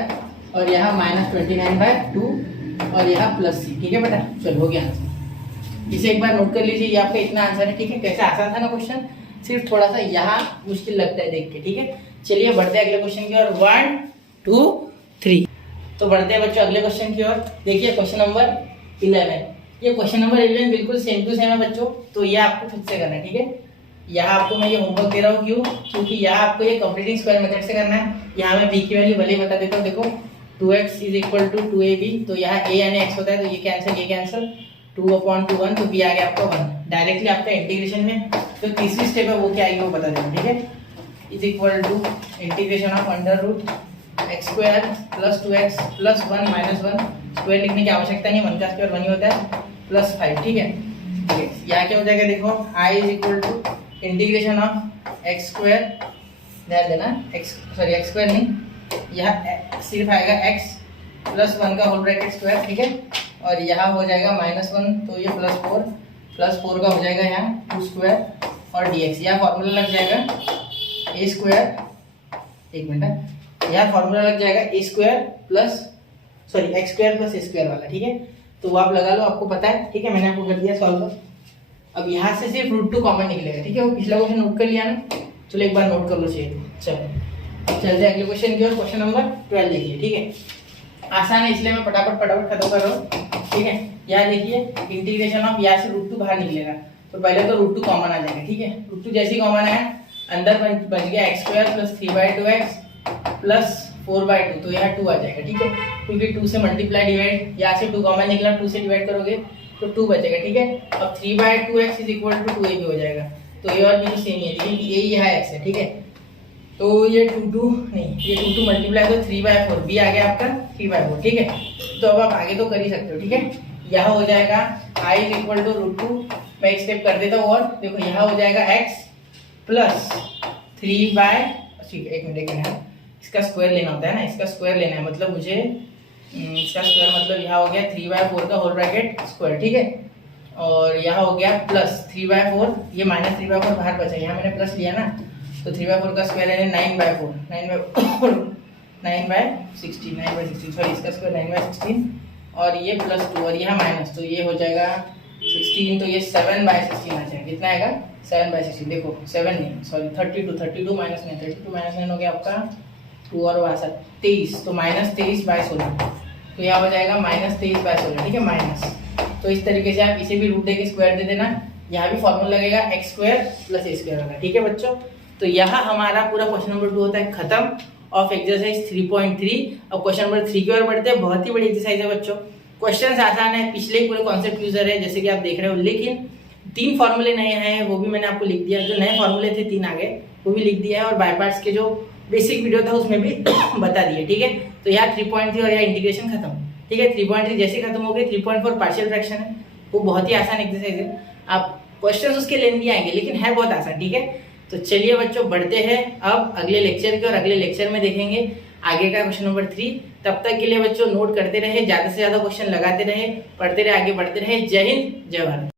और यहाँ -29/2 और यहाँ प्लस सी। ठीक है बेटा, चलो हो गया आंसर। इसे एक बार नोट कर लीजिए, ये आपका इतना आंसर है। ठीक है, कैसे आसान था ना क्वेश्चन, सिर्फ थोड़ा सा यहाँ मुश्किल लगता है देख के। ठीक है, चलिए बढ़ते हैं अगले क्वेश्चन की ओर। 1 2 3। तो बढ़ते हैं बच्चों अगले क्वेश्चन की ओर। देखिए क्वेश्चन नंबर 11। ये क्वेश्चन नंबर 11 बिल्कुल सेम टू सेम है बच्चों, तो ये आपको खुद से करना है। ठीक है, यहाँ आपको मैं ये होमवर्क दे रहा हूँ, क्यों? क्योंकि यहाँ आपको ये कंप्लीटिंग स्क्वायर मेथड से करना है। यहाँ मैं b की वैल्यू भले ही बता देता हूँ। देखो 2x = 2ab, तो यहाँ a यानी x होता है, तो ये कैंसिल 2/2 1, तो b आ गया आपका 1। डायरेक्टली आपका इंटीग्रेशन में जो तीसरी स्टेप है वो क्या आएगी वो बता देना। ठीक है, integration of √x² + 2x + 1 - 1। Square लिखने की आवश्यकता नहीं, 1 का स्क्वायर 1 ही होता है, +5। ठीक है, यहाँ क्या हो जाएगा? देखो I = इंटीग्रेशन ऑफ x², ध्यान देना x² नहीं, यहाँ सिर्फ आएगा x + 1 का होल ब्रैकेट स्क्वायर। ठीक है, और यहाँ हो जाएगा -1, तो ये +4 का हो जाएगा यहाँ 2² और dx। यहाँ फॉर्मूला लग जाएगा a², एक मिनट, यहाँ फॉर्मूला लग जाएगा x² + a² वाला। ठीक है, तो वो आप लगा लो, आपको पता है। ठीक है, मैंने आपको कर दिया सॉल्व। अब यहाँ से सिर्फ √2 कॉमन निकलेगा। ठीक है, वो पिछला क्वेश्चन नोट कर लिया ना, चलो एक बार नोट कर लो चाहिए। चलो चलते हैं अगले क्वेश्चन की ओर। क्वेश्चन नंबर 12 देखिए। ठीक है, आसान है इसलिए मैं फटाफट खत्म कर रहा हूँ। ठीक है, यहाँ देखिए इंटीग्रेशन ऑफ, यहाँ से √2 बाहर निकलेगा, तो पहले तो √2 कॉमन आ जाएगा। ठीक है, √2 जैसे कॉमन आया, अंदर बच गया x² + 3/2x + 4/2, तो यहाँ 2 आ जाएगा। ठीक है, क्योंकि 2 से मल्टीप्लाई डिवाइड, यहाँ से 2 कॉमन निकला, 2 से डिवाइड करोगे तो 2 बचेगा। ठीक है, अब 3/2x = 2ab हो जाएगा, तो ये और भी सेम ही है, लेकिन ये यहाँ x है। ठीक है, तो ये 2 नहीं, ये 2 मल्टीप्लाई तो 3/4, b आ गया आपका 3/4। ठीक है, तो अब आप आगे तो कर ही सकते हो। ठीक है, यहाँ हो जाएगा I = √2, मैं एक स्टेप कर देता हूँ और देखो यहाँ हो जाएगा x + 3/, ठीक है एक मिनट, इसका स्क्वायर लेना होता है ना, इसका स्क्वायर लेना है, मतलब मुझे इसका स्क्वायर, मतलब यहाँ हो गया 3/4 का होल ब्रैकेट स्क्वायर। ठीक है, और यहाँ हो गया प्लस 3/4, ये -3/4 बाहर बचा, यहाँ मैंने प्लस लिया ना, तो 3/4 का स्क्वायर है 9/4, 9/16, सॉरी इसका स्क्वायर 9/16, और ये +2 और यहाँ माइनस, तो ये हो जाएगा 16, तो ये 7/16 आ जाएगा। कितना आएगा? 7/16। देखो 7 नहीं, सॉरी 32 -9, 32 - 9 हो गया आपका 2 और 23, तो -23/16, तो यहाँ हो जाएगा -23/16। ठीक है, माइनस, तो इस तरीके से आप इसे भी रूट दे के स्क्वायर दे देना, यहाँ भी फॉर्मूला लगेगा x² + a² वाला। ठीक है बच्चों, तो यहाँ हमारा पूरा क्वेश्चन नंबर 2 होता है खत्म ऑफ एक्सरसाइज 3.3। अब क्वेश्चन नंबर 3 की ओर बढ़ते हैं। बहुत ही बड़ी एक्सरसाइज है बच्चों, क्वेश्चन आसान है, पिछले ही पूरे कॉन्सेप्ट यूजर है जैसे कि आप देख रहे हो, लेकिन 3 फॉर्मूले नए हैं, वो भी मैंने आपको लिख दिया, जो नए फॉर्मूले थे 3 आगे वो भी लिख दिया है, और बाय पार्ट्स के जो बेसिक वीडियो था उसमें भी बता दिए। ठीक है, तो यहाँ 3.3 और यहाँ इंटीग्रेशन खत्म। ठीक है, 3.3 जैसे खत्म हो गए, 3.4 पार्शियल फ्रैक्शन है, वो बहुत ही आसान एक्सरसाइज है। आप क्वेश्चन उसके लेंदी आएंगे, लेकिन है बहुत आसान। ठीक है, तो चलिए बच्चों बढ़ते हैं अब अगले लेक्चर के, और अगले लेक्चर में देखेंगे आगे का क्वेश्चन नंबर 3। तब तक के लिए बच्चों नोट करते रहे, ज्यादा से ज्यादा क्वेश्चन लगाते रहे, पढ़ते रहे, आगे बढ़ते रहे। जय हिंद, जय भारत।